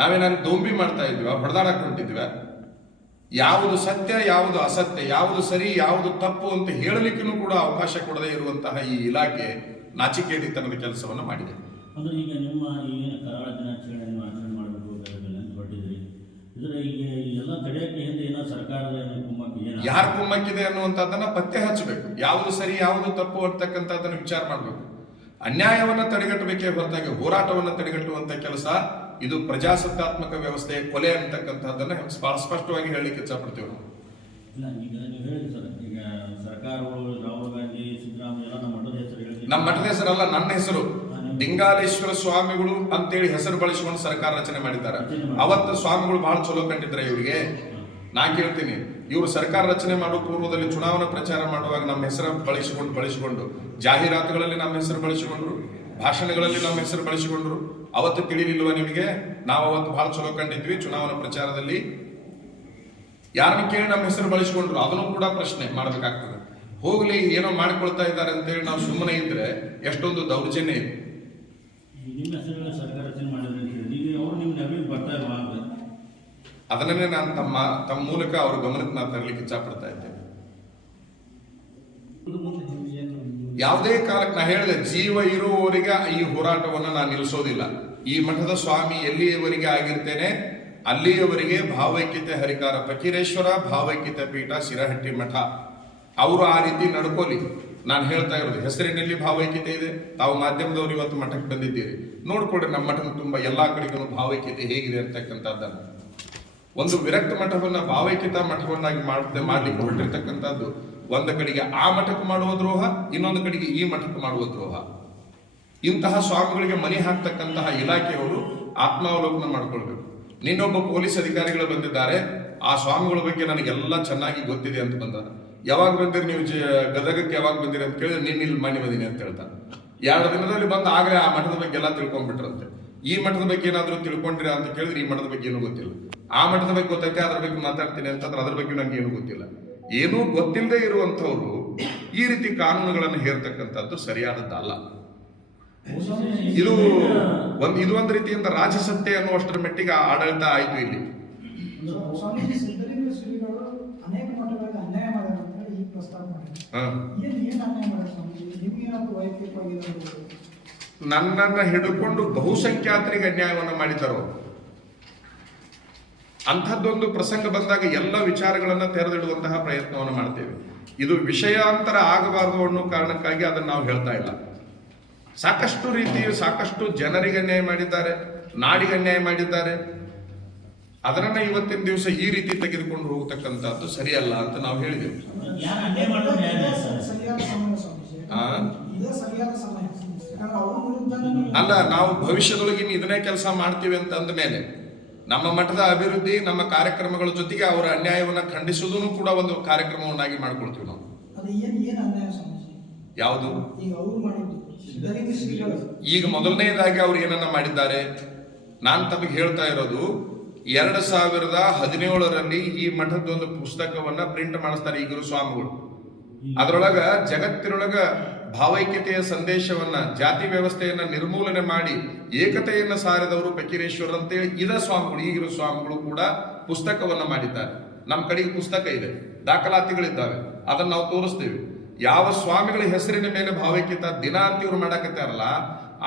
ನಾವೇನಾದ್ರು ದೊಂಬಿ ಮಾಡ್ತಾ ಇದ್ವಿ ಹೊಡೆದಾಡಕ್ ಹೊಂಟಿದ್ವಿ. ಯಾವುದು ಸತ್ಯ, ಯಾವುದು ಅಸತ್ಯ, ಯಾವುದು ಸರಿ, ಯಾವುದು ತಪ್ಪು ಅಂತ ಹೇಳಲಿಕ್ಕೂ ಕೂಡ ಅವಕಾಶ ಕೊಡದೇ ಇರುವಂತಹ ಈ ಇಲಾಖೆ ನಾಚಿಕೇಡಿತನದ ಕೆಲಸವನ್ನು ಮಾಡಿದೆ. ಈಗ ನಿಮ್ಮ ಯಾರ ಕುಮ್ಮಕ್ಕಿದೆ ಅನ್ನುವಂಥದ್ದನ್ನ ಪತ್ತೆ ಹಚ್ಚಬೇಕು. ಯಾವುದು ಸರಿ ಯಾವುದು ತಪ್ಪು ಅಂತಕ್ಕಂಥದ್ದನ್ನು ವಿಚಾರ ಮಾಡಬೇಕು. ಅನ್ಯಾಯವನ್ನ ತಡೆಗಟ್ಟಬೇಕೇ ಹೊರತಾಗಿ ಹೋರಾಟವನ್ನು ತಡೆಗಟ್ಟುವಂತ ಕೆಲಸ ಇದು ಪ್ರಜಾಸತ್ತಾತ್ಮಕ ವ್ಯವಸ್ಥೆ ಕೊಲೆ ಅಂತಕ್ಕಂಥದ್ದನ್ನ ಸ್ಪಷ್ಟವಾಗಿ ಹೇಳಲಿಕ್ಕೆ ಇಚ್ಛಪಡ್ತೀವಿ ನಾವು. ಇಲ್ಲ ಈಗ ನೀವು ಹೇಳಿದ್ರಿ ಸರ್ ಈಗ ಸರ್ಕಾರಗಳು ರಾಹುಲ್ ಗಾಂಧಿ ಸಿದ್ದರಾಮಯ್ಯ ಎಲ್ಲ ನಮ್ಮ ಮಠದ ಹೆಸರು ನಮ್ಮ ಮಠದ ಹೆಸರಲ್ಲ ನನ್ನ ಹೆಸರು. ಲಿಂಗಾಲೇಶ್ವರ ಸ್ವಾಮಿಗಳು ಅಂತೇಳಿ ಹೆಸರು ಬಳಸಿಕೊಂಡು ಸರ್ಕಾರ ರಚನೆ ಮಾಡಿದ್ದಾರೆ. ಅವತ್ತು ಸ್ವಾಮಿಗಳು ಬಹಳ ಚಲೋ ಕಂಡಿದ್ರೆ ಇವರಿಗೆ. ನಾ ಕೇಳ್ತೀನಿ, ಇವರು ಸರ್ಕಾರ ರಚನೆ ಮಾಡುವ ಪೂರ್ವದಲ್ಲಿ ಚುನಾವಣಾ ಪ್ರಚಾರ ಮಾಡುವಾಗ ನಮ್ಮ ಹೆಸರು ಬಳಸಿಕೊಂಡು ಬಳಸಿಕೊಂಡು, ಜಾಹೀರಾತುಗಳಲ್ಲಿ ನಮ್ಮ ಹೆಸರು ಬಳಸಿಕೊಂಡ್ರು, ಭಾಷಣಗಳಲ್ಲಿ ನಮ್ಮ ಹೆಸರು ಬಳಸಿಕೊಂಡ್ರು, ಅವತ್ತು ತಿಳಿಲಿಲ್ವ ನಿಮಗೆ? ನಾವು ಅವತ್ತು ಬಹಳ ಚಲೋ ಕಂಡಿದ್ವಿ ಚುನಾವಣಾ ಪ್ರಚಾರದಲ್ಲಿ. ಯಾರನ್ನ ಕೇಳಿ ನಮ್ಮ ಹೆಸರು ಬಳಸಿಕೊಂಡ್ರು, ಅದನ್ನು ಕೂಡ ಪ್ರಶ್ನೆ ಮಾಡಬೇಕಾಗ್ತದೆ. ಹೋಗ್ಲಿ, ಏನೋ ಮಾಡ್ಕೊಳ್ತಾ ಇದ್ದಾರೆ ಅಂತೇಳಿ ನಾವು ಸುಮ್ಮನೆ ಇದ್ರೆ ಎಷ್ಟೊಂದು ದೌರ್ಜನ್ಯ ಇದೆ. ನಿಮ್ಮ ಹೆಸರಲ್ಲಿ ಸರ್ಕಾರ ರಚನೆ ಮಾಡಿದ್ರೆ ಅಂತ ಹೇಳಿ. ಈಗ ಅವ್ರು ನಿಮ್ಮ ನೆರವಿಗೆ ಬರ್ತಾ ಇಲ್ವಾ ಅಂತ? ಅದನ್ನೇ ನಾನು ತಮ್ಮ ತಮ್ಮ ಮೂಲಕ ಅವ್ರ ಗಮನಕ್ಕೆ ನಾನು ತರಲಿಕ್ಕೆ ಇಚ್ಛಪಡ್ತಾ ಇದ್ದೇನೆ. ಇದು ಮುಂದೆ ನೀವು ಏನು ಯಾವುದೇ ಕಾಲಕ್ಕೆ ನಾ ಹೇಳಿದೆ ಜೀವ ಇರುವವರಿಗೆ ಈ ಹೋರಾಟವನ್ನು ನಾನು ನಿಲ್ಲಿಸೋದಿಲ್ಲ. ಈ ಮಠದ ಸ್ವಾಮಿ ಎಲ್ಲಿಯವರಿಗೆ ಆಗಿರ್ತೇನೆ? ಅಲ್ಲಿಯವರೆಗೆ ಭಾವೈಕ್ಯತೆ ಹರಿಕಾರ ಪಕೀರೇಶ್ವರ ಭಾವೈಕ್ಯತೆ ಪೀಠ ಸಿರಹಟ್ಟಿ ಮಠ ಅವರು ಆ ರೀತಿ ನಡ್ಕೋಲಿ. ನಾನು ಹೇಳ್ತಾ ಇರೋದು, ಹೆಸರಿನಲ್ಲಿ ಭಾವೈಕ್ಯತೆ ಇದೆ. ತಾವು ಮಾಧ್ಯಮದವರು ಇವತ್ತು ಮಠಕ್ಕೆ ಬಂದಿದ್ದೀರಿ. ನೋಡ್ಕೊಡ್ರಿ ನಮ್ಮ ಮಠದ ತುಂಬ ಎಲ್ಲಾ ಕಡೆಗೂ ಭಾವೈಕ್ಯತೆ ಹೇಗಿದೆ ಅಂತಕ್ಕಂಥದ್ದನ್ನು. ಒಂದು ವಿರಕ್ತ ಮಠವನ್ನ, ಭಾವೈಕ್ಯತಾ ಮಠವನ್ನಾಗಿ ಮಾಡದೆ, ಮಾಡ್ಲಿಕ್ಕೆ ಹೊರಟಿರ್ತಕ್ಕಂಥದ್ದು, ಒಂದು ಕಡೆಗೆ ಆ ಮಠಕ್ಕೆ ಮಾಡುವ ದ್ರೋಹ, ಇನ್ನೊಂದು ಕಡೆಗೆ ಈ ಮಠಕ್ಕೆ ಮಾಡುವ ದ್ರೋಹ. ಇಂತಹ ಸ್ವಾಮಿಗಳಿಗೆ ಮನೆ ಹಾಕ್ತಕ್ಕಂತಹ ಇಲಾಖೆಯವರು ಆತ್ಮಾವಲೋಕನ ಮಾಡಿಕೊಳ್ಬೇಕು. ನಿನ್ನೊಬ್ಬ ಪೊಲೀಸ್ ಅಧಿಕಾರಿಗಳು ಬಂದಿದ್ದಾರೆ, ಆ ಸ್ವಾಮಿಗಳ ಬಗ್ಗೆ ನನಗೆಲ್ಲ ಚೆನ್ನಾಗಿ ಗೊತ್ತಿದೆ ಅಂತ ಬಂದಾರ ಯಾವಾಗ ಬಂದಿರಿ ನೀವು ಗದಗಕ್ಕೆ ಯಾವಾಗ ಬಂದಿರಿ ಅಂತ ಕೇಳಿದ್ರೆ, ನೀನು ಇಲ್ಲಿ ಮನೆ ಬಂದಿನಿ ಅಂತ ಹೇಳ್ತಾನೆ. ಎರಡು ದಿನದಲ್ಲಿ ಬಂದು ಆಗಲೇ ಆ ಮಠದ ಬಗ್ಗೆ ಎಲ್ಲ ತಿಳ್ಕೊಂಡ್ಬಿಟ್ರಂತೆ. ಈ ಮಠದ ಬಗ್ಗೆ ಏನಾದರೂ ತಿಳ್ಕೊಂಡ್ರಿ ಅಂತ ಕೇಳಿದ್ರೆ ಈ ಮಠದ ಬಗ್ಗೆ ಏನೂ ಗೊತ್ತಿಲ್ಲ. ಆ ಮಠದ ಬಗ್ಗೆ ಗೊತ್ತೈತೆ, ಅದ್ರ ಬಗ್ಗೆ ಮಾತಾಡ್ತೀನಿ ಅಂತಂದ್ರೆ ಅದ್ರ ಬಗ್ಗೆ ನಂಗೆ ಏನೂ ಗೊತ್ತಿಲ್ಲ. ಏನೂ ಗೊತ್ತಿಲ್ಲದೆ ಇರುವಂಥವ್ರು ಈ ರೀತಿ ಕಾನೂನುಗಳನ್ನು ಹೇರ್ತಕ್ಕಂಥದ್ದು ಸರಿಯಾದದ್ದಲ್ಲ. ಇದು ಒಂದು ಇದು ಒಂದು ರೀತಿಯಿಂದ ರಾಜಸತ್ತೆ ಅನ್ನುವಷ್ಟರ ಮಟ್ಟಿಗೆ ಆಡಳಿತ ಆಯಿತು ಇಲ್ಲಿ ಸ್ವಾಮೀಜಿ ಸಿದ್ಧಲಿಂಗ ಶ್ರೀಗಳು ಅನೇಕ ಮಠಗಳಿಗೆ ಅನ್ಯಾಯ ಮಾಡ್ಯಾರ ಅಂತ ಹೇಳಿ ಈಗ ಪ್ರಸ್ತಾವ ಮಾಡಿದ್ರು ಹ. ಏನ್ ಏನ್ ಅನ್ಯಾಯ ಮಾಡ್ಯಾರ ಸ್ವಾಮೀಜಿ ನಿಮ್ಗೇನಾದ್ರು ವೈಯಕ್ತಿಕವಾಗಿ ಏನಾದ್ರು ನನ್ನನ್ನ ಹಿಡ್ಕೊಂಡು ಬಹುಸಂಖ್ಯಾತರಿಗೆ ಅನ್ಯಾಯವನ್ನು ಮಾಡಿದರು ಅಂಥದ್ದೊಂದು ಪ್ರಸಂಗ ಬಂದಾಗ ಎಲ್ಲ ವಿಚಾರಗಳನ್ನ ತೆರೆದಿಡುವಂತಹ ಪ್ರಯತ್ನವನ್ನು ಮಾಡ್ತೇವೆ. ಇದು ವಿಷಯಾಂತರ ಆಗಬಾರದು ಅನ್ನೋ ಕಾರಣಕ್ಕಾಗಿ ಅದನ್ನು ನಾವು ಹೇಳ್ತಾ ಇಲ್ಲ. ಸಾಕಷ್ಟು ರೀತಿಯ ಸಾಕಷ್ಟು ಜನರಿಗೆ ಅನ್ಯಾಯ ಮಾಡಿದ್ದಾರೆ ನಾಡಿಗೆ ಅನ್ಯಾಯ ಮಾಡಿದ್ದಾರೆ. ಅದನ್ನ ಇವತ್ತಿನ ದಿವಸ ಈ ರೀತಿ ತೆಗೆದುಕೊಂಡು ಹೋಗ್ತಕ್ಕಂಥದ್ದು ಸರಿಯಲ್ಲ ಅಂತ ನಾವು ಹೇಳಿದೆವು. ಅಲ್ಲ ನಾವು ಭವಿಷ್ಯದೊಳಗೆ ಇನ್ನು ಇದನ್ನೇ ಕೆಲಸ ಮಾಡ್ತೀವಿ ಅಂತ ಅಂದ ಮೇಲೆ ನಮ್ಮ ಮಠದ ಅಭಿವೃದ್ಧಿ ನಮ್ಮ ಕಾರ್ಯಕ್ರಮಗಳ ಜೊತೆಗೆ ಅವರ ಅನ್ಯಾಯವನ್ನ ಖಂಡಿಸುವುದನ್ನು ಕೂಡ ಒಂದು ಕಾರ್ಯಕ್ರಮವನ್ನಾಗಿ ಮಾಡ್ಕೊಳ್ತೀವಿ ನಾವು. ಅದು ಏನ್ ಏನ್ ಅನ್ಯಾಯ ಸ್ವಾಮೀಜಿ ಯಾವುದು? ಈಗ ಅವ್ರು ಮಾಡಿದ್ದು. ಸಿದ್ಧಲಿಂಗ ಶ್ರೀಗಳು. ಈಗ ಮೊದಲನೇದಾಗಿ ಅವ್ರು ಏನನ್ನ ಮಾಡಿದ್ದಾರೆ? ನಾನು ತಮಗೆ ಹೇಳ್ತಾ ಇರೋದು ಎರಡು ಸಾವಿರದ ಹದಿನೇಳರಲ್ಲಿ ಈ ಮಠದ ಒಂದು ಪುಸ್ತಕವನ್ನ ಪ್ರಿಂಟ್ ಮಾಡಿಸ್ತಾರೆ ಗುರು ಸ್ವಾಮಿಗಳು ಅದರೊಳಗ ಜಗತ್ತಿನೊಳಗ ಭಾವೈಕ್ಯತೆಯ ಸಂದೇಶವನ್ನ, ಜಾತಿ ವ್ಯವಸ್ಥೆಯನ್ನ ನಿರ್ಮೂಲನೆ ಮಾಡಿ ಏಕತೆಯನ್ನ ಸಾರಿದವರು ಫಕೀರೇಶ್ವರ ಅಂತೇಳಿ ಇದ ಸ್ವಾಮಿಗಳು ಈಗಿರೋ ಸ್ವಾಮಿಗಳು ಕೂಡ ಪುಸ್ತಕವನ್ನ ಮಾಡಿದ್ದಾರೆ. ನಮ್ಮ ಕಡೆಗೆ ಪುಸ್ತಕ ಇದೆ, ದಾಖಲಾತಿಗಳಿದ್ದಾವೆ, ಅದನ್ನ ನಾವು ತೋರಿಸ್ತೀವಿ. ಯಾವ ಸ್ವಾಮಿಗಳ ಹೆಸರಿನ ಮೇಲೆ ಭಾವೈಕ್ಯತ ದಿನ ಅಂತ ಇವ್ರು ಮಾಡಾಕತ್ತಾರಲ್ಲ,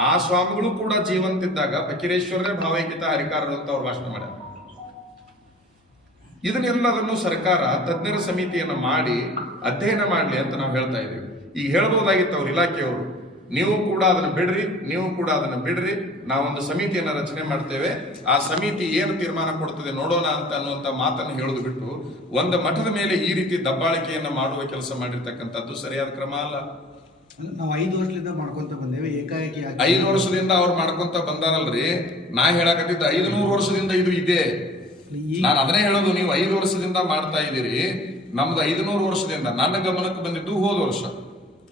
ಆ ಸ್ವಾಮಿಗಳು ಕೂಡ ಜೀವಂತಿದ್ದಾಗ ಫಕೀರೇಶ್ವರನೇ ಭಾವೈಕ್ಯತ ಹರಿಕಾರರು ಅಂತ ಅವ್ರು ಭಾಷಣ ಮಾಡ್ಯಾರ. ಇದನ್ನೆಲ್ಲದನ್ನು ಸರ್ಕಾರ ತಜ್ಞರ ಸಮಿತಿಯನ್ನು ಮಾಡಿ ಅಧ್ಯಯನ ಮಾಡಲಿ ಅಂತ ನಾವು ಹೇಳ್ತಾ ಇದ್ದೀವಿ ಈಗ ಹೇಳ್ಬೋದಾಗಿತ್ತು ಅವ್ರ ಇಲಾಖೆಯವರು ನೀವು ಕೂಡ ಅದನ್ನು ಬಿಡ್ರಿ ನೀವು ಕೂಡ ಅದನ್ನು ಬಿಡ್ರಿ ನಾವೊಂದು ಸಮಿತಿಯನ್ನು ರಚನೆ ಮಾಡ್ತೇವೆ. ಆ ಸಮಿತಿ ಏನು ತೀರ್ಮಾನ ಕೊಡ್ತದೆ ನೋಡೋಣ ಅಂತ ಅನ್ನುವಂಥ ಮಾತನ್ನು ಹೇಳೋದು ಬಿಟ್ಟು ಒಂದು ಮಠದ ಮೇಲೆ ಈ ರೀತಿ ದಬ್ಬಾಳಿಕೆಯನ್ನು ಮಾಡುವ ಕೆಲಸ ಮಾಡಿರ್ತಕ್ಕಂಥದ್ದು ಸರಿಯಾದ ಕ್ರಮ ಅಲ್ಲ. ನಾವು ಐದು ವರ್ಷದಿಂದ ಮಾಡ್ಕೊಂತ ಬಂದೇವೆ ಏಕಾಏಕಿ ಐದು ವರ್ಷದಿಂದ ಅವ್ರು ಮಾಡ್ಕೊಂತ ಬಂದಾರಲ್ರಿ. ನಾ ಹೇಳಕತ್ತಿದ್ದ ಐದು ನೂರು ವರ್ಷದಿಂದ ಇದು ಇದೆ. ನಾನು ಅದನ್ನೇ ಹೇಳೋದು ನೀವು ಐದು ವರ್ಷದಿಂದ ಮಾಡ್ತಾ ಇದ್ದೀರಿ. ನಮ್ದು ಐದುನೂರು ವರ್ಷದಿಂದ. ನನ್ನ ಗಮನಕ್ಕೆ ಬಂದಿದ್ದು ಹೋದ ವರ್ಷ.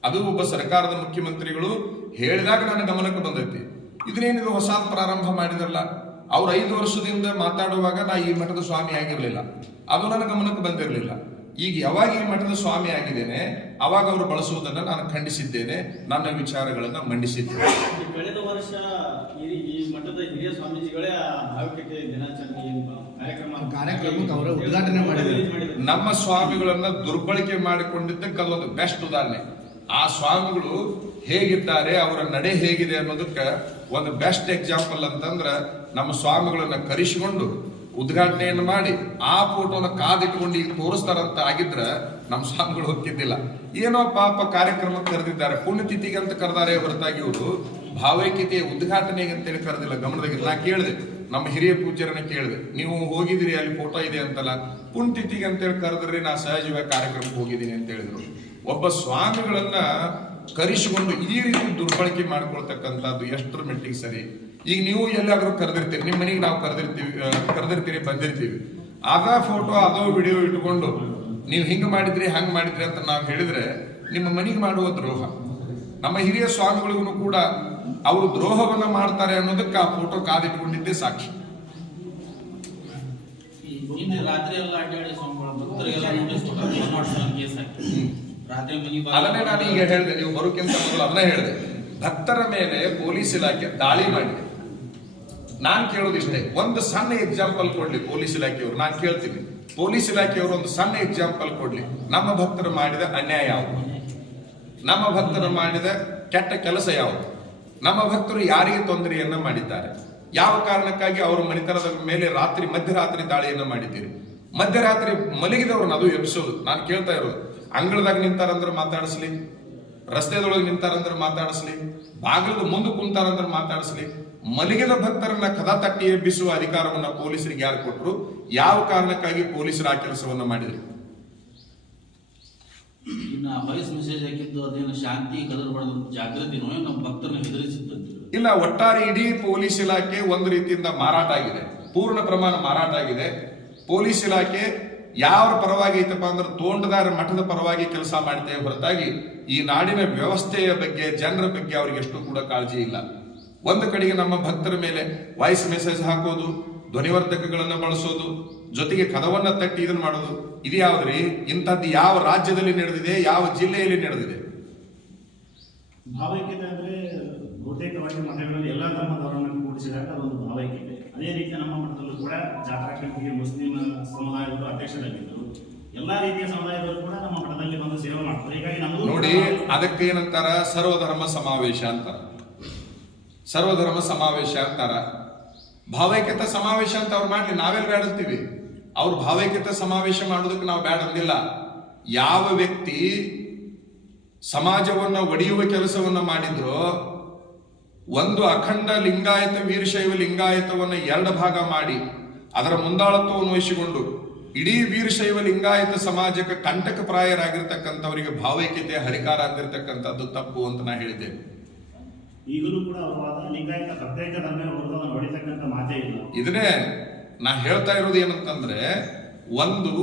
ಅದು ಒಬ್ಬ ಸರ್ಕಾರದ ಮುಖ್ಯಮಂತ್ರಿಗಳು ಹೇಳಿದಾಗ ನನ್ನ ಗಮನಕ್ಕೆ ಬಂದೈತಿ. ಇದನ್ನೇನಿದು ಹೊಸ ಪ್ರಾರಂಭ ಮಾಡಿದ್ರಲ್ಲ. ಅವ್ರು ಐದು ವರ್ಷದಿಂದ ಮಾತಾಡುವಾಗ ನಾ ಈ ಮಠದ ಸ್ವಾಮಿ ಆಗಿರಲಿಲ್ಲ. ಅದು ನನ್ನ ಗಮನಕ್ಕೆ ಬಂದಿರಲಿಲ್ಲ. ಈಗ ಯಾವಾಗ ಈ ಮಠದ ಸ್ವಾಮಿ ಆಗಿದ್ದೇನೆ ಅವಾಗ ಅವರು ಬಳಸುವುದನ್ನು ನಾನು ಖಂಡಿಸಿದ್ದೇನೆ. ನನ್ನ ವಿಚಾರಗಳನ್ನು ಮಂಡಿಸಿದ್ದೇನೆ. ಕಳೆದ ವರ್ಷ ಈ ಮಠದ ಹಿರಿಯ ಸ್ವಾಮೀಜಿಗಳೇ ಆ ಭಾವಿಕತೆ ದಿನಾಚರಣೆ ಕಾರ್ಯಕ್ರಮಕ್ಕೆ ಅವರ ಉದ್ಘಾಟನೆ ಮಾಡಿದ್ರು. ನಮ್ಮ ಸ್ವಾಮಿಗಳನ್ನ ದುರ್ಬಳಕೆ ಮಾಡಿಕೊಂಡಿದ್ದಕ್ಕೆ ಅದೊಂದು ಬೆಸ್ಟ್ ಉದಾಹರಣೆ. ಆ ಸ್ವಾಮಿಗಳು ಹೇಗಿದ್ದಾರೆ, ಅವರ ನಡೆ ಹೇಗಿದೆ ಅನ್ನೋದಕ್ಕೆ ಒಂದು ಬೆಸ್ಟ್ ಎಕ್ಸಾಂಪಲ್ ಅಂತಂದ್ರೆ ನಮ್ಮ ಸ್ವಾಮಿಗಳನ್ನ ಕರೆಸಿಕೊಂಡು ಉದ್ಘಾಟನೆಯನ್ನು ಮಾಡಿ, ಆ ಫೋಟೋನ ಕಾದಿಟ್ಕೊಂಡು ಈಗ ತೋರಿಸ್ತಾರಂತ ಆಗಿದ್ರ ನಮ್ಮ ಸ್ವಾಮಿಗಳು ಹೋಗ್ತಿದ್ದಿಲ್ಲ ಏನೋ ಪಾಪ ಕಾರ್ಯಕ್ರಮಕ್ಕೆ ಕರೆದಿದ್ದಾರೆ, ಪುಣ್ಯತಿಥಿಗೆ ಅಂತ ಕರೆದಾರೆ ಹೊರತಾಗಿ ಇವರು. ಭಾವೈಕ್ಯತೆಯ ಉದ್ಘಾಟನೆಗೆ ಅಂತೇಳಿ ಕರೆದಿಲ್ಲ ಗಮನದಾಗಿಲ್ಲ ನಾ ಕೇಳಿದೆ. ನಮ್ಮ ಹಿರಿಯ ಪೂಜ್ಯರನ್ನ ಕೇಳಿದೆ, ನೀವು ಹೋಗಿದ್ರಿ ಅಲ್ಲಿ ಫೋಟೋ ಇದೆ ಅಂತಲ್ಲ. ಅಂತ ಅಂತೇಳಿ ಕರೆದ್ರಿ ನಾ ಸಹಜವಾಗಿ ಕಾರ್ಯಕ್ರಮಕ್ಕೆ ಹೋಗಿದ್ದೀನಿ ಅಂತ ಹೇಳಿದ್ರು. ಒಬ್ಬ ಸ್ವಾಮಿಗಳನ್ನ ಕರೆಸಿಕೊಂಡು ಈ ರೀತಿ ದುರ್ಬಳಕೆ ಮಾಡ್ಕೊಳ್ತಕ್ಕಂಥದ್ದು ಎಷ್ಟರ ಮಟ್ಟಿಗೆ ಸರಿ? ಈಗ ನೀವು ಎಲ್ಲಾದ್ರೂ ಕರೆದಿರ್ತೀರಿ, ನಿಮ್ಮ ಮನೆಗೆ ನಾವು ಕರೆದಿರ್ತೀವಿ ಕರೆದಿರ್ತೀರಿ, ಬಂದಿರ್ತೀವಿ. ಅದ ಫೋಟೋ, ಅದೋ ವಿಡಿಯೋ ಇಟ್ಕೊಂಡು ನೀವು ಹಿಂಗೆ ಮಾಡಿದ್ರಿ, ಹಂಗೆ ಮಾಡಿದ್ರಿ ಅಂತ ನಾವು ಹೇಳಿದ್ರೆ ನಿಮ್ಮ ಮನೆಗೆ ಮಾಡುವ ದ್ರೋಹ. ನಮ್ಮ ಹಿರಿಯ ಸ್ವಾಮಿಗಳಿಗೂ ಕೂಡ ಅವರು ದ್ರೋಹವನ್ನ ಮಾಡ್ತಾರೆ ಅನ್ನೋದಕ್ಕೆ ಆ ಫೋಟೋ ಕಾದಿಟ್ಕೊಂಡಿದ್ದೇ ಸಾಕ್ಷಿ. ಅದನ್ನೇ ನಾನು ಈಗ ಹೇಳಿದೆ ನೀವು ಬರೋಕ್ಕಿಂತ ಮೊದಲು ಅದನ್ನ ಹೇಳಿದೆ. ಭಕ್ತರ ಮೇಲೆ ಪೊಲೀಸ್ ಇಲಾಖೆ ದಾಳಿ ಮಾಡಿದೆ. ನಾನ್ ಕೇಳೋದಿಷ್ಟೇ ಒಂದು ಸಣ್ಣ ಎಕ್ಸಾಂಪಲ್ ಕೊಡ್ಲಿ ಪೊಲೀಸ್ ಇಲಾಖೆಯವರು ನಾನು ಕೇಳ್ತೀನಿ. ಪೊಲೀಸ್ ಇಲಾಖೆಯವರು ಒಂದು ಸಣ್ಣ ಎಕ್ಸಾಂಪಲ್ ಕೊಡ್ಲಿ. ನಮ್ಮ ಭಕ್ತರು ಮಾಡಿದ ಅನ್ಯಾಯ ಯಾವುದು? ನಮ್ಮ ಭಕ್ತರು ಮಾಡಿದ ಕೆಟ್ಟ ಕೆಲಸ ಯಾವುದು? ನಮ್ಮ ಭಕ್ತರು ಯಾರಿಗೆ ತೊಂದರೆಯನ್ನ ಮಾಡಿದ್ದಾರೆ? ಯಾವ ಕಾರಣಕ್ಕಾಗಿ ಅವರು ಮನೆತನದ ಮೇಲೆ ರಾತ್ರಿ, ಮಧ್ಯರಾತ್ರಿ ದಾಳಿಯನ್ನ ಮಾಡಿದ್ದೀರಿ? ಮಧ್ಯರಾತ್ರಿ ಮಲಗಿದವ್ರನ್ನ ಅದು ಎಬ್ಸೋದು ನಾನು ಕೇಳ್ತಾ ಇರೋದು, ಅಂಗಳದಾಗ ನಿಂತಾರಂದ್ರೆ ಮಾತಾಡಿಸ್ಲಿ, ರಸ್ತೆದೊಳಗೆ ನಿಂತಾರಂದ್ರೆ ಮಾತಾಡಿಸ್ಲಿ, ಬಾಗಿಲದ ಮುಂದೆ ಕುಂತಾರಂದ್ರೆ ಮಾತಾಡಿಸ್ಲಿ, ಮಲಗಿದ ಭಕ್ತರನ್ನ ಕದ ತಟ್ಟಿ ಎಬ್ಬಿಸುವ ಅಧಿಕಾರವನ್ನ ಪೊಲೀಸರಿಗೆ ಯಾರು ಕೊಟ್ಟರು ಯಾವ ಕಾರಣಕ್ಕಾಗಿ ಪೊಲೀಸರು ಆ ಕೆಲಸವನ್ನ ಮಾಡಿದ್ರು? ಇನ್ನ ವಾಯ್ಸ್ ಮೆಸೇಜ್ ಹಾಕಿದ್ದು ಅದೇನು ಶಾಂತಿ ಕದರ್ಬಾರ್ದು ಜಾಗೃತಿನೋ ನಮ್ಮ ಭಕ್ತರನ್ನ ಹೆದರಿಸಿದ್ದಂತೆ. ಇಲ್ಲ, ಒಟ್ಟಾರೆ ಇಡೀ ಪೊಲೀಸ್ ಇಲಾಖೆ ಒಂದು ರೀತಿಯಿಂದ ಮಾರಾಟ ಆಗಿದೆ. ಪೂರ್ಣ ಪ್ರಮಾಣ ಮಾರಾಟ ಆಗಿದೆ. ಪೊಲೀಸ್ ಇಲಾಖೆ ಯಾವ ಪರವಾಗಿ ಐತಪ್ಪ ಅಂದ್ರೆ ತೋಂಡದಾರ ಮಠದ ಪರವಾಗಿ ಕೆಲಸ ಮಾಡ್ತೇವೆ ಹೊರತಾಗಿ ಈ ನಾಡಿನ ವ್ಯವಸ್ಥೆಯ ಬಗ್ಗೆ, ಜನರ ಬಗ್ಗೆ ಅವ್ರಿಗೆ ಎಷ್ಟು ಕೂಡ ಕಾಳಜಿ ಇಲ್ಲ. ಒಂದು ಕಡೆಗೆ ನಮ್ಮ ಭಕ್ತರ ಮೇಲೆ ವಾಯ್ಸ್ ಮೆಸೇಜ್ ಹಾಕೋದು, ಧ್ವನಿವರ್ಧಕಗಳನ್ನು ಬಳಸೋದು ಜೊತೆಗೆ ಕದವನ್ನ ತಟ್ಟಿ ಇದನ್ನ ಮಾಡೋದು ಇದು ಯಾವ್ದ್ರಿ? ಇಂಥದ್ದು ಯಾವ ರಾಜ್ಯದಲ್ಲಿ ನಡೆದಿದೆ ಯಾವ ಜಿಲ್ಲೆಯಲ್ಲಿ ನಡೆದಿದೆ? ಭಾವೈಕ್ಯತೆ ಅಂದ್ರೆ ಬಹುತೇಕವಾಗಿ ಮಠಗಳಲ್ಲಿ ಎಲ್ಲ ಧರ್ಮದವರನ್ನು ಕೂಡಿಸಿದಾಗ ಅದೊಂದು ಭಾವೈಕ್ಯತೆ. ಅದೇ ರೀತಿ ನಮ್ಮ ಮಠದಲ್ಲೂ ಕೂಡ ಜಾತ್ರಾ ಕಮಿಟಿಗೆ ಮುಸ್ಲಿಂ ಸಮುದಾಯದವರು ಅಧ್ಯಕ್ಷರಾಗಿದ್ದರು. ಎಲ್ಲಾ ರೀತಿಯ ಸಮುದಾಯದವರು ಕೂಡ ನಮ್ಮ ಮಠದಲ್ಲಿ ಬಂದು ಸೇವೆ ಮಾಡ್ತಾರೆ ಹೀಗಾಗಿ ನಮ್ಮದು ನೋಡಿ ಅದಕ್ಕೆ ಏನಂತಾರ? ಸರ್ವಧರ್ಮ ಸಮಾವೇಶ ಅಂತಾರ. ಸರ್ವಧರ್ಮ ಸಮಾವೇಶ ಅಂತಾರ. ಭಾವೈಕ್ಯತೆ ಸಮಾವೇಶ ಅಂತ ಅವ್ರು ಮಾಡ್ಲಿ, ನಾವೆಲ್ಲ ಬೇಡ ಅಂತೀವಿ ಅವ್ರು ಭಾವೈಕ್ಯತೆ ಸಮಾವೇಶ ಮಾಡೋದಕ್ಕೆ ನಾವು ಬೇಡ ಅಂದಿಲ್ಲ. ಯಾವ ವ್ಯಕ್ತಿ ಸಮಾಜವನ್ನು ಒಡೆಯುವ ಕೆಲಸವನ್ನು ಮಾಡಿದ್ರೋ, ಒಂದು ಅಖಂಡ ಲಿಂಗಾಯತ ವೀರಶೈವ ಲಿಂಗಾಯತವನ್ನು ಎರಡು ಭಾಗ ಮಾಡಿ, ಅದರ ಮುಂದಾಳತ್ವವನ್ನು ವಹಿಸಿಕೊಂಡು, ಇಡೀ ವೀರಶೈವ ಲಿಂಗಾಯತ ಸಮಾಜಕ್ಕೆ ಕಂಟಕ ಪ್ರಾಯರಾಗಿರ್ತಕ್ಕಂಥವರಿಗೆ ಭಾವೈಕ್ಯತೆ, ಹರಿಕಾರ ಆಗಿರ್ತಕ್ಕಂಥದ್ದು ತಪ್ಪು ಅಂತ ನಾ ಹೇಳಿದ್ದೇನೆ. ಈಗಲೂ ಕೂಡ ಲಿಂಗಾಯತ ಪ್ರತ್ಯೇಕ ಧರ್ಮ ಮಾತೇ ಇಲ್ಲ. ಇದನ್ನೇ ನಾ ಹೇಳ್ತಾ ಇರೋದು ಏನಂತಂದ್ರೆ, ಒಂದು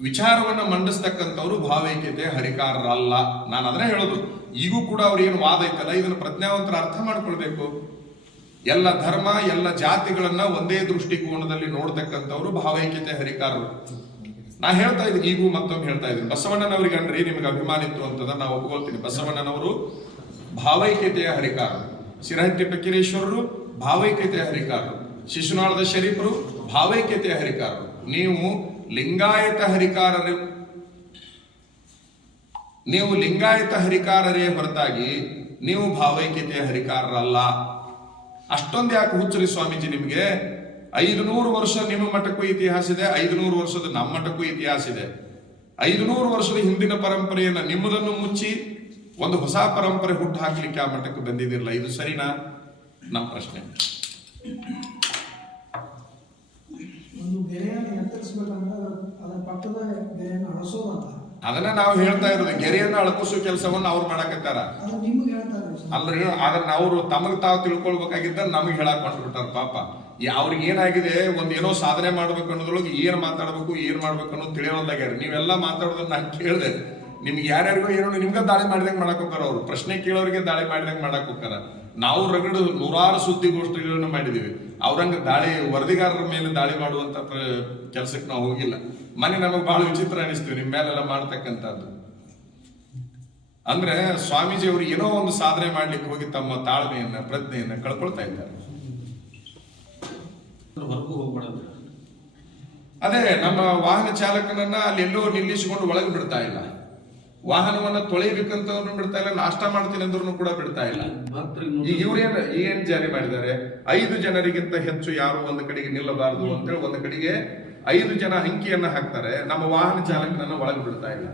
ವಿಚಾರವನ್ನ ಮಂಡಿಸ್ತಕ್ಕಂಥವ್ರು ಭಾವೈಕ್ಯತೆ ಹರಿಕಾರರಲ್ಲ. ನಾನು ಅದನ್ನೇ ಹೇಳೋದು. ಈಗೂ ಕೂಡ ಅವ್ರು ಏನು ವಾದ ಐತಲ್ಲ, ಇದನ್ನು ಪ್ರಜ್ಞಾವಂತರ ಅರ್ಥ ಮಾಡ್ಕೊಳ್ಬೇಕು. ಎಲ್ಲ ಧರ್ಮ, ಎಲ್ಲ ಜಾತಿಗಳನ್ನ ಒಂದೇ ದೃಷ್ಟಿಕೋನದಲ್ಲಿ ನೋಡ್ತಕ್ಕಂಥವ್ರು ಭಾವೈಕ್ಯತೆ ಹರಿಕಾರರು. ನಾ ಹೇಳ್ತಾ ಇದ್ದೀನಿ, ಈಗೂ ಮತ್ತೊಮ್ಮೆ ಹೇಳ್ತಾ ಇದ್ದೀನಿ. ಬಸವಣ್ಣನವ್ರಿಗೆ ಅನ್ರಿ, ನಿಮ್ಗೆ ಅಭಿಮಾನಿತ್ತು ಅಂತದ ನಾವು ಒಪ್ಕೊಳ್ತೀನಿ. ಬಸವಣ್ಣನವರು ಭಾವೈಕ್ಯತೆಯ ಹರಿಕಾರರು. ಸಿರಹಟ್ಟಿ ಪಕ್ಕಿರೇಶ್ವರರು ಭಾವೈಕ್ಯತೆಯ ಹರಿಕಾರರು. ಶಿಶುನಾಳದ ಶರೀಫರು ಭಾವೈಕ್ಯತೆಯ ಹರಿಕಾರರು. ನೀವು ಲಿಂಗಾಯತ ಹರಿಕಾರರು, ನೀವು ಲಿಂಗಾಯತ ಹರಿಕಾರರೇ ಹೊರತಾಗಿ ನೀವು ಭಾವೈಕ್ಯತೆಯ ಹರಿಕಾರರಲ್ಲ. ಅಷ್ಟೊಂದು ಯಾಕೆ ಹುಚ್ಚರಿ ಸ್ವಾಮೀಜಿ ನಿಮಗೆ? ಐದು ನೂರು ವರ್ಷ ನಿಮ್ಮ ಮಠಕ್ಕೂ ಇತಿಹಾಸ ಇದೆ ಐದು ನೂರು ವರ್ಷದ ನಮ್ಮ ಮಠಕ್ಕೂ ಇತಿಹಾಸ ಇದೆ. ಐದು ನೂರು ವರ್ಷದ ಹಿಂದಿನ ಪರಂಪರೆಯನ್ನ ನಿಮ್ಮದನ್ನು ಮುಚ್ಚಿ ಒಂದು ಹೊಸ ಪರಂಪರೆ ಹುಟ್ಟು ಹಾಕ್ಲಿಕ್ಕೆ ಆ ಮಟ್ಟಕ್ಕೆ ಬಂದಿದಿರಲ್ಲ ಇದು ಸರಿನಾ? ನಮ್ಮ ಪ್ರಶ್ನೆ. ಅದನ್ನ ನಾವು ಹೇಳ್ತಾ ಇರೋದು ಗೆರೆಯನ್ನು ಅಳಕಿಸೋ ಕೆಲಸವನ್ನ ಅವ್ರು ಮಾಡಕತ್ತಾರ. ಅಲ್ರಿ ಅದನ್ನ ಅವರು ತಮಗ್ ತಾವು ತಿಳ್ಕೊಳ್ಬೇಕಾಗಿದ್ದ ನಮಗೆ ಹೇಳಕ್ ಹೊಂಟ್ಬಿಟ್ಟಾರ ಪಾಪ. ಅವ್ರಿಗೆ ಏನಾಗಿದೆ ಒಂದ್ ಏನೋ ಸಾಧನೆ ಮಾಡ್ಬೇಕು ಅನ್ನೋದ್ರೊಳಗೆ ಏನ್ ಮಾತಾಡ್ಬೇಕು ಏನ್ ಮಾಡ್ಬೇಕು ಅನ್ನೋದು ತಿಳಿಯೋದಾಗ್ಯಾರ ನೀವೆಲ್ಲ ಮಾತಾಡೋದನ್ನ ನಾನು ಕೇಳಿದೆ. ನಿಮ್ಗೆ ಯಾರ್ಯಾರಿಗೋ ಏನೋ ನಿಮ್ಗೆ ದಾಳಿ ಮಾಡಿದಂಗೆ ಮಾಡಕ್ ಹೋಗ್ತಾರ ಅವ್ರು. ಪ್ರಶ್ನೆ ಕೇಳೋರಿಗೆ ದಾಳಿ ಮಾಡಿದಂಗೆ ಮಾಡಕ್ ಹೋಗ್ತಾರ. ನಾವು ರಗಡ ನೂರಾರು ಸುದ್ದಿಗೋಷ್ಠಿಗಳನ್ನು ಮಾಡಿದೀವಿ. ಅವ್ರಂಗ ದಾಳಿ ವರದಿಗಾರರ ಮೇಲೆ ದಾಳಿ ಮಾಡುವಂತ ಕೆಲಸಕ್ಕೆ ನಾವು ಹೋಗಿಲ್ಲ. ಮನೆ ನಮಗೆ ಬಹಳ ವಿಚಿತ್ರ ಅನಿಸ್ತೀವಿ ನಿಮ್ಮ ಮೇಲೆಲ್ಲ ಮಾಡ್ತಕ್ಕಂಥದ್ದು. ಅಂದ್ರೆ ಸ್ವಾಮೀಜಿ ಅವರು ಏನೋ ಒಂದು ಸಾಧನೆ ಮಾಡ್ಲಿಕ್ಕೆ ಹೋಗಿ ತಮ್ಮ ತಾಳ್ಮೆಯನ್ನ ಪ್ರಜ್ಞೆಯನ್ನ ಕಳ್ಕೊಳ್ತಾ ಇದ್ದಾರೆ. ಅದೇ ನಮ್ಮ ವಾಹನ ಚಾಲಕನನ್ನ ಅಲ್ಲಿ ಎಲ್ಲೋ ನಿಲ್ಲಿಸಿಕೊಂಡು ಒಳಗೆ ಬಿಡ್ತಾ ಇಲ್ಲ. ವಾಹನವನ್ನ ತೊಳಿಬೇಕಂತವ್ರು ಬಿಡ್ತಾ ಇಲ್ಲ ನಾಷ್ಟ ಮಾಡ್ತೀನಿ ಅಂದ್ರೂ ಕೂಡ ಬಿಡ್ತಾ ಇಲ್ಲ. ಈಗ ಇವ್ರೇನ್ ಏನ್ ಜಾರಿ ಮಾಡಿದ್ದಾರೆ? ಐದು ಜನರಿಗಿಂತ ಹೆಚ್ಚು ಯಾರು ಒಂದ್ ಕಡೆಗೆ ನಿಲ್ಲಬಾರದು ಅಂತೇಳಿ ಒಂದ್ ಕಡೆಗೆ ಐದು ಜನ ಅಂಕಿಯನ್ನ ಹಾಕ್ತಾರೆ. ನಮ್ಮ ವಾಹನ ಚಾಲಕನನ್ನ ಒಳಗೆ ಬಿಡ್ತಾ ಇಲ್ಲ.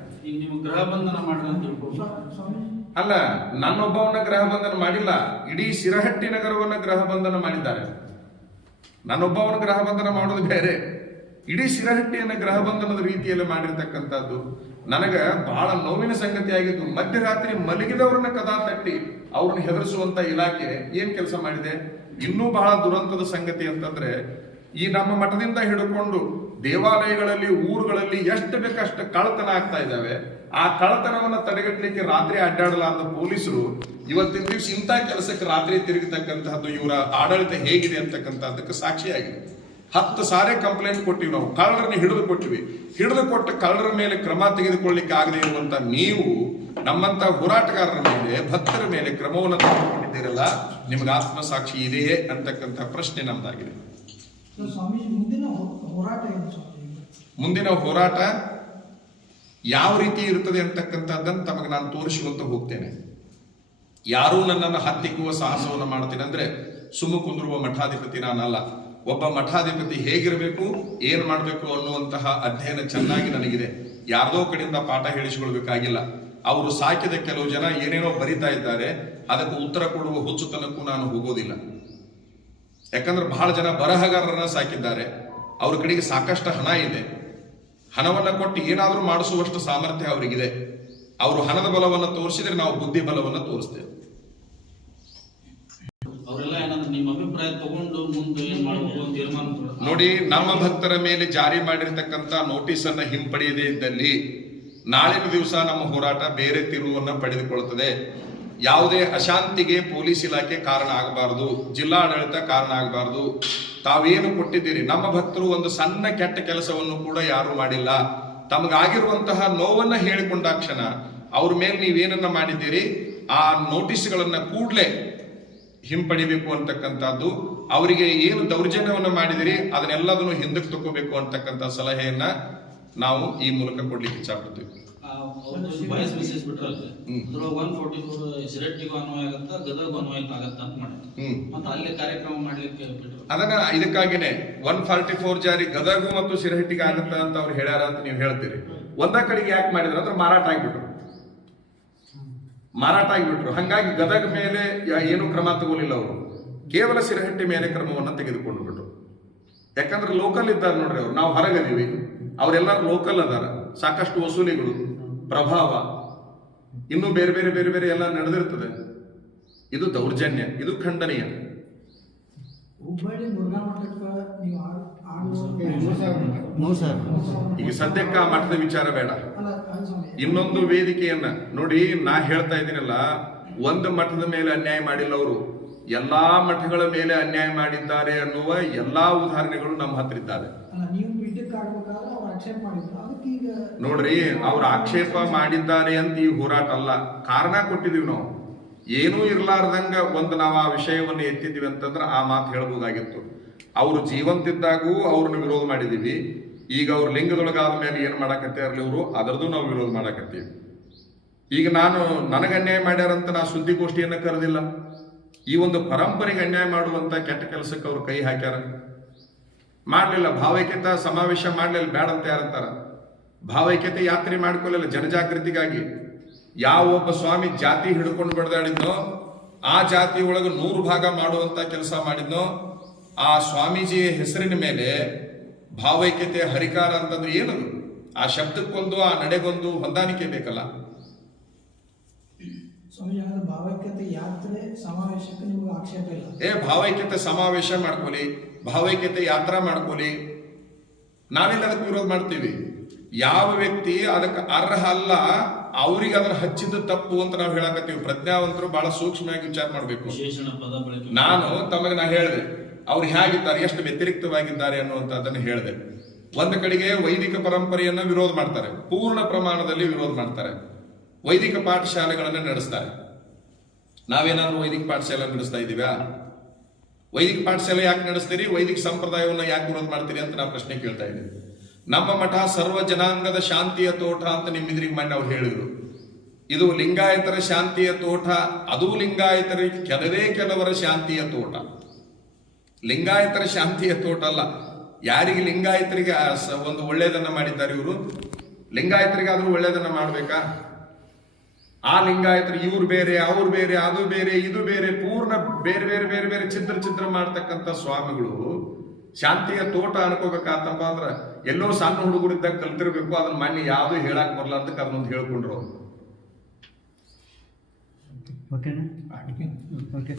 ಗೃಹ ಬಂಧನ ಅಲ್ಲ ನನ್ನೊಬ್ಬವನ್ನ ಗೃಹ ಬಂಧನ ಮಾಡಿಲ್ಲ ಇಡೀ ಶಿರಹಟ್ಟಿ ನಗರವನ್ನ ಗ್ರಹ ಬಂಧನ ಮಾಡಿದ್ದಾರೆ. ನನ್ನೊಬ್ಬವನ ಗ್ರಹ ಬಂಧನ ಮಾಡೋದು ಬೇರೆ. ಇಡೀ ಶಿರಹಟ್ಟಿಯನ್ನ ಗ್ರಹ ಬಂಧನದ ರೀತಿಯಲ್ಲಿ ಮಾಡಿರ್ತಕ್ಕಂಥದ್ದು ನನಗ ಬಹಳ ನೋವಿನ ಸಂಗತಿ ಆಗಿದ್ದು ಮಧ್ಯರಾತ್ರಿ ಮಲಗಿದವರನ್ನ ಕದಾ ತಟ್ಟಿ ಅವ್ರನ್ನ ಹೆದರಿಸುವಂತ ಇಲಾಖೆ ಏನ್ ಕೆಲಸ ಮಾಡಿದೆ? ಇನ್ನೂ ಬಹಳ ದುರಂತದ ಸಂಗತಿ ಅಂತಂದ್ರೆ ಈ ನಮ್ಮ ಮಠದಿಂದ ಹಿಡ್ಕೊಂಡು ದೇವಾಲಯಗಳಲ್ಲಿ, ಊರುಗಳಲ್ಲಿ ಎಷ್ಟು ಬೇಕಷ್ಟು ಕಳ್ಳತನ ಆಗ್ತಾ ಇದ್ದಾವೆ. ಆ ಕಳತನವನ್ನ ತಡೆಗಟ್ಟಲಿಕ್ಕೆ ರಾತ್ರಿ ಅಡ್ಡಾಡಲಾರ್ದ ಪೊಲೀಸರು. ಇವತ್ತಿನ ದಿವಸ ಇಂಥ ಕೆಲಸಕ್ಕೆ ರಾತ್ರಿ ತಿರುಗತಕ್ಕಂತಹದ್ದು ಇವರ ಆಡಳಿತ ಹೇಗಿದೆ ಅಂತಕ್ಕಂಥದ್ದಕ್ಕೆ ಸಾಕ್ಷಿಯಾಗಿದೆ. ಹತ್ತು ಸಾರಿ ಕಂಪ್ಲೇಂಟ್ ಕೊಟ್ಟಿವಿ ನಾವು. ಕಳ್ಳರನ್ನ ಹಿಡಿದು ಕೊಟ್ಟಿವಿ. ಹಿಡಿದು ಕೊಟ್ಟ ಕಳ್ಳರ ಮೇಲೆ ಕ್ರಮ ತೆಗೆದುಕೊಳ್ಳಿಕ್ಕೆ ಆಗದೇ ಇರುವಂತ ನೀವು ನಮ್ಮಂತ ಹೋರಾಟಗಾರರ ಮೇಲೆ ಭಕ್ತರ ಮೇಲೆ ಕ್ರಮವನ್ನು ತೆಗೆದುಕೊಂಡಿದ್ದೀರಲ್ಲ ನಿಮ್ಗೆ ಆತ್ಮಸಾಕ್ಷಿ ಇದೆಯೇ ಅಂತಕ್ಕಂಥ ಪ್ರಶ್ನೆ ನಮ್ದಾಗಿದೆ. ಹೋರಾಟ ಮುಂದಿನ ಹೋರಾಟ ಯಾವ ರೀತಿ ಇರುತ್ತದೆ ಅಂತಕ್ಕಂಥದ್ದನ್ನು ತಮಗೆ ನಾನು ತೋರಿಸುವಂತ ಹೋಗ್ತೇನೆ. ಯಾರೂ ನನ್ನನ್ನು ಹತ್ತಿಕ್ಕುವ ಸಾಹಸವನ್ನು ಮಾಡ್ತೀನಿ ಅಂದ್ರೆ ಸುಮ್ಮ ಕುಂದಿರುವ ಮಠಾಧಿಪತಿ ನಾನಲ್ಲ. ಒಬ್ಬ ಮಠಾಧಿಪತಿ ಹೇಗಿರಬೇಕು, ಏನ್ ಮಾಡಬೇಕು ಅನ್ನುವಂತಹ ಅಧ್ಯಯನ ಚೆನ್ನಾಗಿ ನನಗಿದೆ. ಯಾರ್ದೋ ಕಡೆಯಿಂದ ಪಾಠ ಹೇಳಿಸಿಕೊಳ್ಬೇಕಾಗಿಲ್ಲ. ಅವರು ಸಾಕಿದ ಕೆಲವು ಜನ ಏನೇನೋ ಬರಿತಾ ಇದ್ದಾರೆ, ಅದಕ್ಕೆ ಉತ್ತರ ಕೊಡುವ ಹುಚ್ಚುತನಕ್ಕೂ ನಾನು ಹೋಗೋದಿಲ್ಲ. ಯಾಕಂದ್ರೆ ಬಹಳ ಜನ ಬರಹಗಾರರನ್ನ ಸಾಕಿದ್ದಾರೆ. ಅವ್ರ ಕಡೆಗೆ ಸಾಕಷ್ಟು ಹಣ ಇದೆ. ಹಣವನ್ನ ಕೊಟ್ಟು ಏನಾದರೂ ಮಾಡಿಸುವಷ್ಟು ಸಾಮರ್ಥ್ಯ ಅವರಿಗಿದೆ. ಅವರು ಹಣದ ಬಲವನ್ನು ತೋರಿಸಿದ್ರೆ ನಾವು ಬುದ್ಧಿ ಬಲವನ್ನು ತೋರಿಸ್ತೇವೆ. ನೋಡಿ, ನಮ್ಮ ಭಕ್ತರ ಮೇಲೆ ಜಾರಿ ಮಾಡಿರ್ತಕ್ಕಂಥ ನೋಟಿಸ್ ಅನ್ನ ಹಿಂಪಡೆಯದೇ ಇದ್ದಲ್ಲಿ ನಾಳಿನ ದಿವಸ ನಮ್ಮ ಹೋರಾಟ ಬೇರೆ ತಿರುವನ್ನ ಪಡೆದುಕೊಳ್ಳುತ್ತದೆ. ಯಾವುದೇ ಅಶಾಂತಿಗೆ ಪೊಲೀಸ್ ಇಲಾಖೆ ಕಾರಣ ಆಗಬಾರದು, ಜಿಲ್ಲಾಡಳಿತ ಕಾರಣ ಆಗಬಾರದು. ತಾವೇನು ಕೊಟ್ಟಿದ್ದೀರಿ? ನಮ್ಮ ಭಕ್ತರು ಒಂದು ಸಣ್ಣ ಕೆಟ್ಟ ಕೆಲಸವನ್ನು ಕೂಡ ಯಾರು ಮಾಡಿಲ್ಲ. ತಮಗಾಗಿರುವಂತಹ ನೋವನ್ನ ಹೇಳಿಕೊಂಡಾಕ್ಷಣ ಅವ್ರ ಮೇಲೆ ನೀವೇನನ್ನ ಮಾಡಿದ್ದೀರಿ? ಆ ನೋಟಿಸ್ಗಳನ್ನ ಕೂಡಲೇ ಹಿಂಪಡಿಬೇಕು ಅಂತಕ್ಕಂಥದ್ದು ಅವರಿಗೆ ಏನು ದೌರ್ಜನ್ಯವನ್ನ ಮಾಡಿದಿರಿ ಅದನ್ನೆಲ್ಲದನ್ನು ಹಿಂದಕ್ಕೆ ತಗೋಬೇಕು ಅಂತಕ್ಕಂಥ ಸಲಹೆಯನ್ನ ನಾವು ಈ ಮೂಲಕ ಕೊಡ್ಲಿಕ್ಕೆ ಇಚ್ಛಪಡ್ತೀವಿ. ಅದನ್ನ ಇದಕ್ಕಾಗಿನೇ ಒನ್ ಫಾರ್ಟಿ ಫೋರ್ ಜಾರಿ ಗದಗು ಮತ್ತು ಶಿರಹಟ್ಟಿಗೆ ಆಗತ್ತ ಅಂತ ಅವ್ರು ಹೇಳ್ಯಾರ ಅಂತ ನೀವು ಹೇಳ್ತೀರಿ. ಒಂದ ಕಡೆಗೆ ಯಾಕೆ ಮಾಡಿದ್ರು? ಅಂದ್ರೆ ಮಾರಾಟ ಆಗ್ಬಿಟ್ರು. ಮಾರಾಟ ಆಗಿಬಿಟ್ರು. ಹಂಗಾಗಿ ಗದಗ ಮೇಲೆ ಏನು ಕ್ರಮ ತಗೋಲಿಲ್ಲ ಅವರು. ಕೇವಲ ಸಿರಹಟ್ಟಿ ಮೇಲೆ ಕ್ರಮವನ್ನು ತೆಗೆದುಕೊಂಡು ಬಿಟ್ರು ಯಾಕಂದ್ರೆ ಲೋಕಲ್ ಇದ್ದಾರೆ ನೋಡ್ರಿ ಅವ್ರು. ನಾವು ಹೊರಗದೀವಿ ಅವರೆಲ್ಲರೂ ಲೋಕಲ್ ಅದಾರ. ಸಾಕಷ್ಟು ವಸೂಲಿಗಳು, ಪ್ರಭಾವ, ಇನ್ನೂ ಬೇರೆ ಬೇರೆ ಬೇರೆ ಬೇರೆ ಎಲ್ಲ ನಡೆದಿರ್ತದೆ. ಇದು ದೌರ್ಜನ್ಯ, ಇದು ಖಂಡನೀಯ. ಹುಬ್ಬಳ್ಳಿ ಮುರುಘಾ ಮಠಕ್ಕೆ ನೀವು ಈಗ ಸದ್ಯಕ್ಕೆ ಆ ಮಠದ ವಿಚಾರ ಬೇಡ. ಇನ್ನೊಂದು ವೇದಿಕೆಯನ್ನ. ನೋಡಿ ನಾ ಹೇಳ್ತಾ ಇದ್ದೀನಲ್ಲ ಒಂದು ಮಠದ ಮೇಲೆ ಅನ್ಯಾಯ ಮಾಡಿಲ್ಲ ಅವರು. ಎಲ್ಲಾ ಮಠಗಳ ಮೇಲೆ ಅನ್ಯಾಯ ಮಾಡಿದ್ದಾರೆ ಅನ್ನುವ ಎಲ್ಲಾ ಉದಾಹರಣೆಗಳು ನಮ್ಮ ಹತ್ರ ಇದ್ದಾವೆ. ಅಲ್ಲ ನೀವು ಬಿಡ್ಡಕ್ಕೆ ಅವ್ರು ಆಕ್ಷೇಪ ಮಾಡಿದ್ರು. ಅದಕ್ಕೆ ಈಗ ನೋಡ್ರಿ ಅವ್ರ ಆಕ್ಷೇಪ ಮಾಡಿದ್ದಾರೆ ಅಂತ ಈ ಹೋರಾಟ ಅಲ್ಲ. ಕಾರಣ ಕೊಟ್ಟಿದೀವಿ ನಾವು. ಏನೂ ಇರಲಾರ್ದಂಗ ಒಂದು ನಾವು ಆ ವಿಷಯವನ್ನು ಎತ್ತಿದ್ವಿ ಅಂತಂದ್ರೆ ಆ ಮಾತು ಹೇಳ್ಬೋದಾಗಿತ್ತು. ಅವರು ಜೀವಂತಿದ್ದಾಗೂ ಅವ್ರನ್ನ ವಿರೋಧ ಮಾಡಿದ್ದೀವಿ ಈಗ ಅವ್ರ ಲಿಂಗದೊಳಗಾದ ಮೇಲೆ ಏನು ಮಾಡಕತ್ತಿರಲಿ ಇವರು ಅದರದ್ದು ನಾವು ವಿರೋಧ ಮಾಡಕತ್ತೀವಿ. ಈಗ ನಾನು ನನಗೆ ಅನ್ಯಾಯ ಮಾಡ್ಯಾರಂತ ನಾ ಸುದ್ದಿಗೋಷ್ಠಿಯನ್ನು ಕರೆದಿಲ್ಲ. ಈ ಒಂದು ಪರಂಪರೆಗೆ ಅನ್ಯಾಯ ಮಾಡುವಂತ ಕೆಟ್ಟ ಕೆಲಸಕ್ಕೆ ಅವರು ಕೈ ಹಾಕ್ಯಾರ. ಮಾಡಲಿಲ್ಲ, ಭಾವೈಕ್ಯತಾ ಸಮಾವೇಶ ಮಾಡಲಿಲ್ಲ ಬೇಡ ಅಂತ ಯಾರಂತಾರ? ಭಾವೈಕ್ಯತೆ ಯಾತ್ರೆ ಮಾಡ್ಕೊಳ್ಳಿಲ್ಲ ಜನಜಾಗೃತಿಗಾಗಿ. ಯಾವ ಒಬ್ಬ ಸ್ವಾಮಿ ಜಾತಿ ಹಿಡ್ಕೊಂಡು ಬಡ್ದಾಡಿದ್ನೋ ಆ ಜಾತಿ ಒಳಗೆ ನೂರು ಭಾಗ ಮಾಡುವಂತ ಕೆಲಸ ಮಾಡಿದ್ನೋ ಆ ಸ್ವಾಮೀಜಿಯ ಹೆಸರಿನ ಮೇಲೆ ಭಾವೈಕ್ಯತೆ ಹರಿಕಾರ ಅಂತಂದ್ರೆ ಏನದು? ಆ ಶಬ್ದಕ್ಕೊಂದು ಆ ನಡೆಗೊಂದು ಹೊಂದಾಣಿಕೆ ಬೇಕಲ್ಲ. ಭಾವೈಕ್ಯತೆ ಯಾತ್ರೆ ಸಮಾವೇಶಕ್ಕೆ ನಿಮ್ಗೆ ಆಕ್ಷೇಪ ಇಲ್ಲ? ಏ ಭಾವೈಕ್ಯತೆ ಸಮಾವೇಶ ಮಾಡ್ಕೊಳ್ಳಿ ಭಾವೈಕ್ಯತೆ ಯಾತ್ರಾ ಮಾಡ್ಕೊಳ್ಳಿ ನಾವೆಲ್ಲ ಅದಕ್ಕೆ ವಿರೋಧ ಮಾಡ್ತೀವಿ. ಯಾವ ವ್ಯಕ್ತಿ ಅದಕ್ಕೆ ಅರ್ಹ ಅಲ್ಲ ಅವ್ರಿಗೆ ಅದನ್ನ ಹಚ್ಚಿದ್ದು ತಪ್ಪು ಅಂತ ನಾವು ಹೇಳಕತ್ತೀವಿ. ಪ್ರಜ್ಞಾವಂತರು ಬಹಳ ಸೂಕ್ಷ್ಮವಾಗಿ ವಿಚಾರ ಮಾಡಬೇಕು. ನಾನು ತಮಗೆ ನಾ ಹೇಳಿದೆ ಅವ್ರು ಹೇಗಿದ್ದಾರೆ ಎಷ್ಟು ವ್ಯತಿರಿಕ್ತವಾಗಿದ್ದಾರೆ ಅನ್ನುವಂಥದ್ದನ್ನು ಹೇಳಿದೆ. ಒಂದು ಕಡೆಗೆ ವೈದಿಕ ಪರಂಪರೆಯನ್ನ ವಿರೋಧ ಮಾಡ್ತಾರೆ. ಪೂರ್ಣ ಪ್ರಮಾಣದಲ್ಲಿ ವಿರೋಧ ಮಾಡ್ತಾರೆ. ವೈದಿಕ ಪಾಠಶಾಲೆಗಳನ್ನು ನಡೆಸ್ತಾರೆ. ನಾವೇನಾದ್ರೂ ವೈದಿಕ ಪಾಠಶಾಲೆ ನಡೆಸ್ತಾ ಇದೀವ ವೈದಿಕ ಪಾಠಶಾಲೆ ಯಾಕೆ ನಡೆಸ್ತೀರಿ? ವೈದಿಕ ಸಂಪ್ರದಾಯವನ್ನು ಯಾಕೆ ವಿರೋಧ ಮಾಡ್ತೀರಿ ಅಂತ ನಾವು ಪ್ರಶ್ನೆ ಕೇಳ್ತಾ ಇದ್ದೀವಿ ನಮ್ಮ ಮಠ ಸರ್ವ ಜನಾಂಗದ ಶಾಂತಿಯ ತೋಟ ಅಂತ ನಿಮ್ಮಿದ್ರಿಗೆ ಮಣ್ಣ ಅವ್ರು ಹೇಳಿದ್ರು. ಇದು ಲಿಂಗಾಯತರ ಶಾಂತಿಯ ತೋಟ, ಅದು ಲಿಂಗಾಯತರ ಕೆಲವೇ ಕೆಲವರ ಶಾಂತಿಯ ತೋಟ. ಲಿಂಗಾಯತರ ಶಾಂತಿಯ ತೋಟ ಅಲ್ಲ. ಯಾರಿಗೆ ಲಿಂಗಾಯತರಿಗೆ ಒಂದು ಒಳ್ಳೆಯದನ್ನ ಮಾಡಿದ್ದಾರೆ ಇವರು? ಲಿಂಗಾಯತರಿಗಾದ್ರೂ ಒಳ್ಳೆಯದನ್ನ ಮಾಡಬೇಕಾ? ಆ ಲಿಂಗಾಯತರು ಇವ್ರು ಬೇರೆ, ಅವ್ರು ಬೇರೆ, ಅದು ಬೇರೆ, ಇದು ಬೇರೆ, ಪೂರ್ಣ ಬೇರೆ ಬೇರೆ ಬೇರೆ ಬೇರೆ ಚಿತ್ರ ಚಿತ್ರ ಮಾಡ್ತಕ್ಕಂಥ ಸ್ವಾಮಿಗಳು ಶಾಂತಿಯ ತೋಟ ಅನ್ಕೋಬೇಕಾತಪ್ಪ ಅಂದ್ರ ಎಲ್ಲೋ ಸಣ್ಣ ಹುಡುಗರಿದ್ದಾಗ ಕಲ್ತಿರ್ಬೇಕು ಅದನ್ನ ಮಣ್ಣಿ ಯಾವುದು ಹೇಳಕ್ ಬರ್ಲಾರ್ದಕ್ಕೆ ಅದನ್ನೊಂದು ಹೇಳ್ಕೊಂಡ್ರು ಓಕೆನಾ ಓಕೆ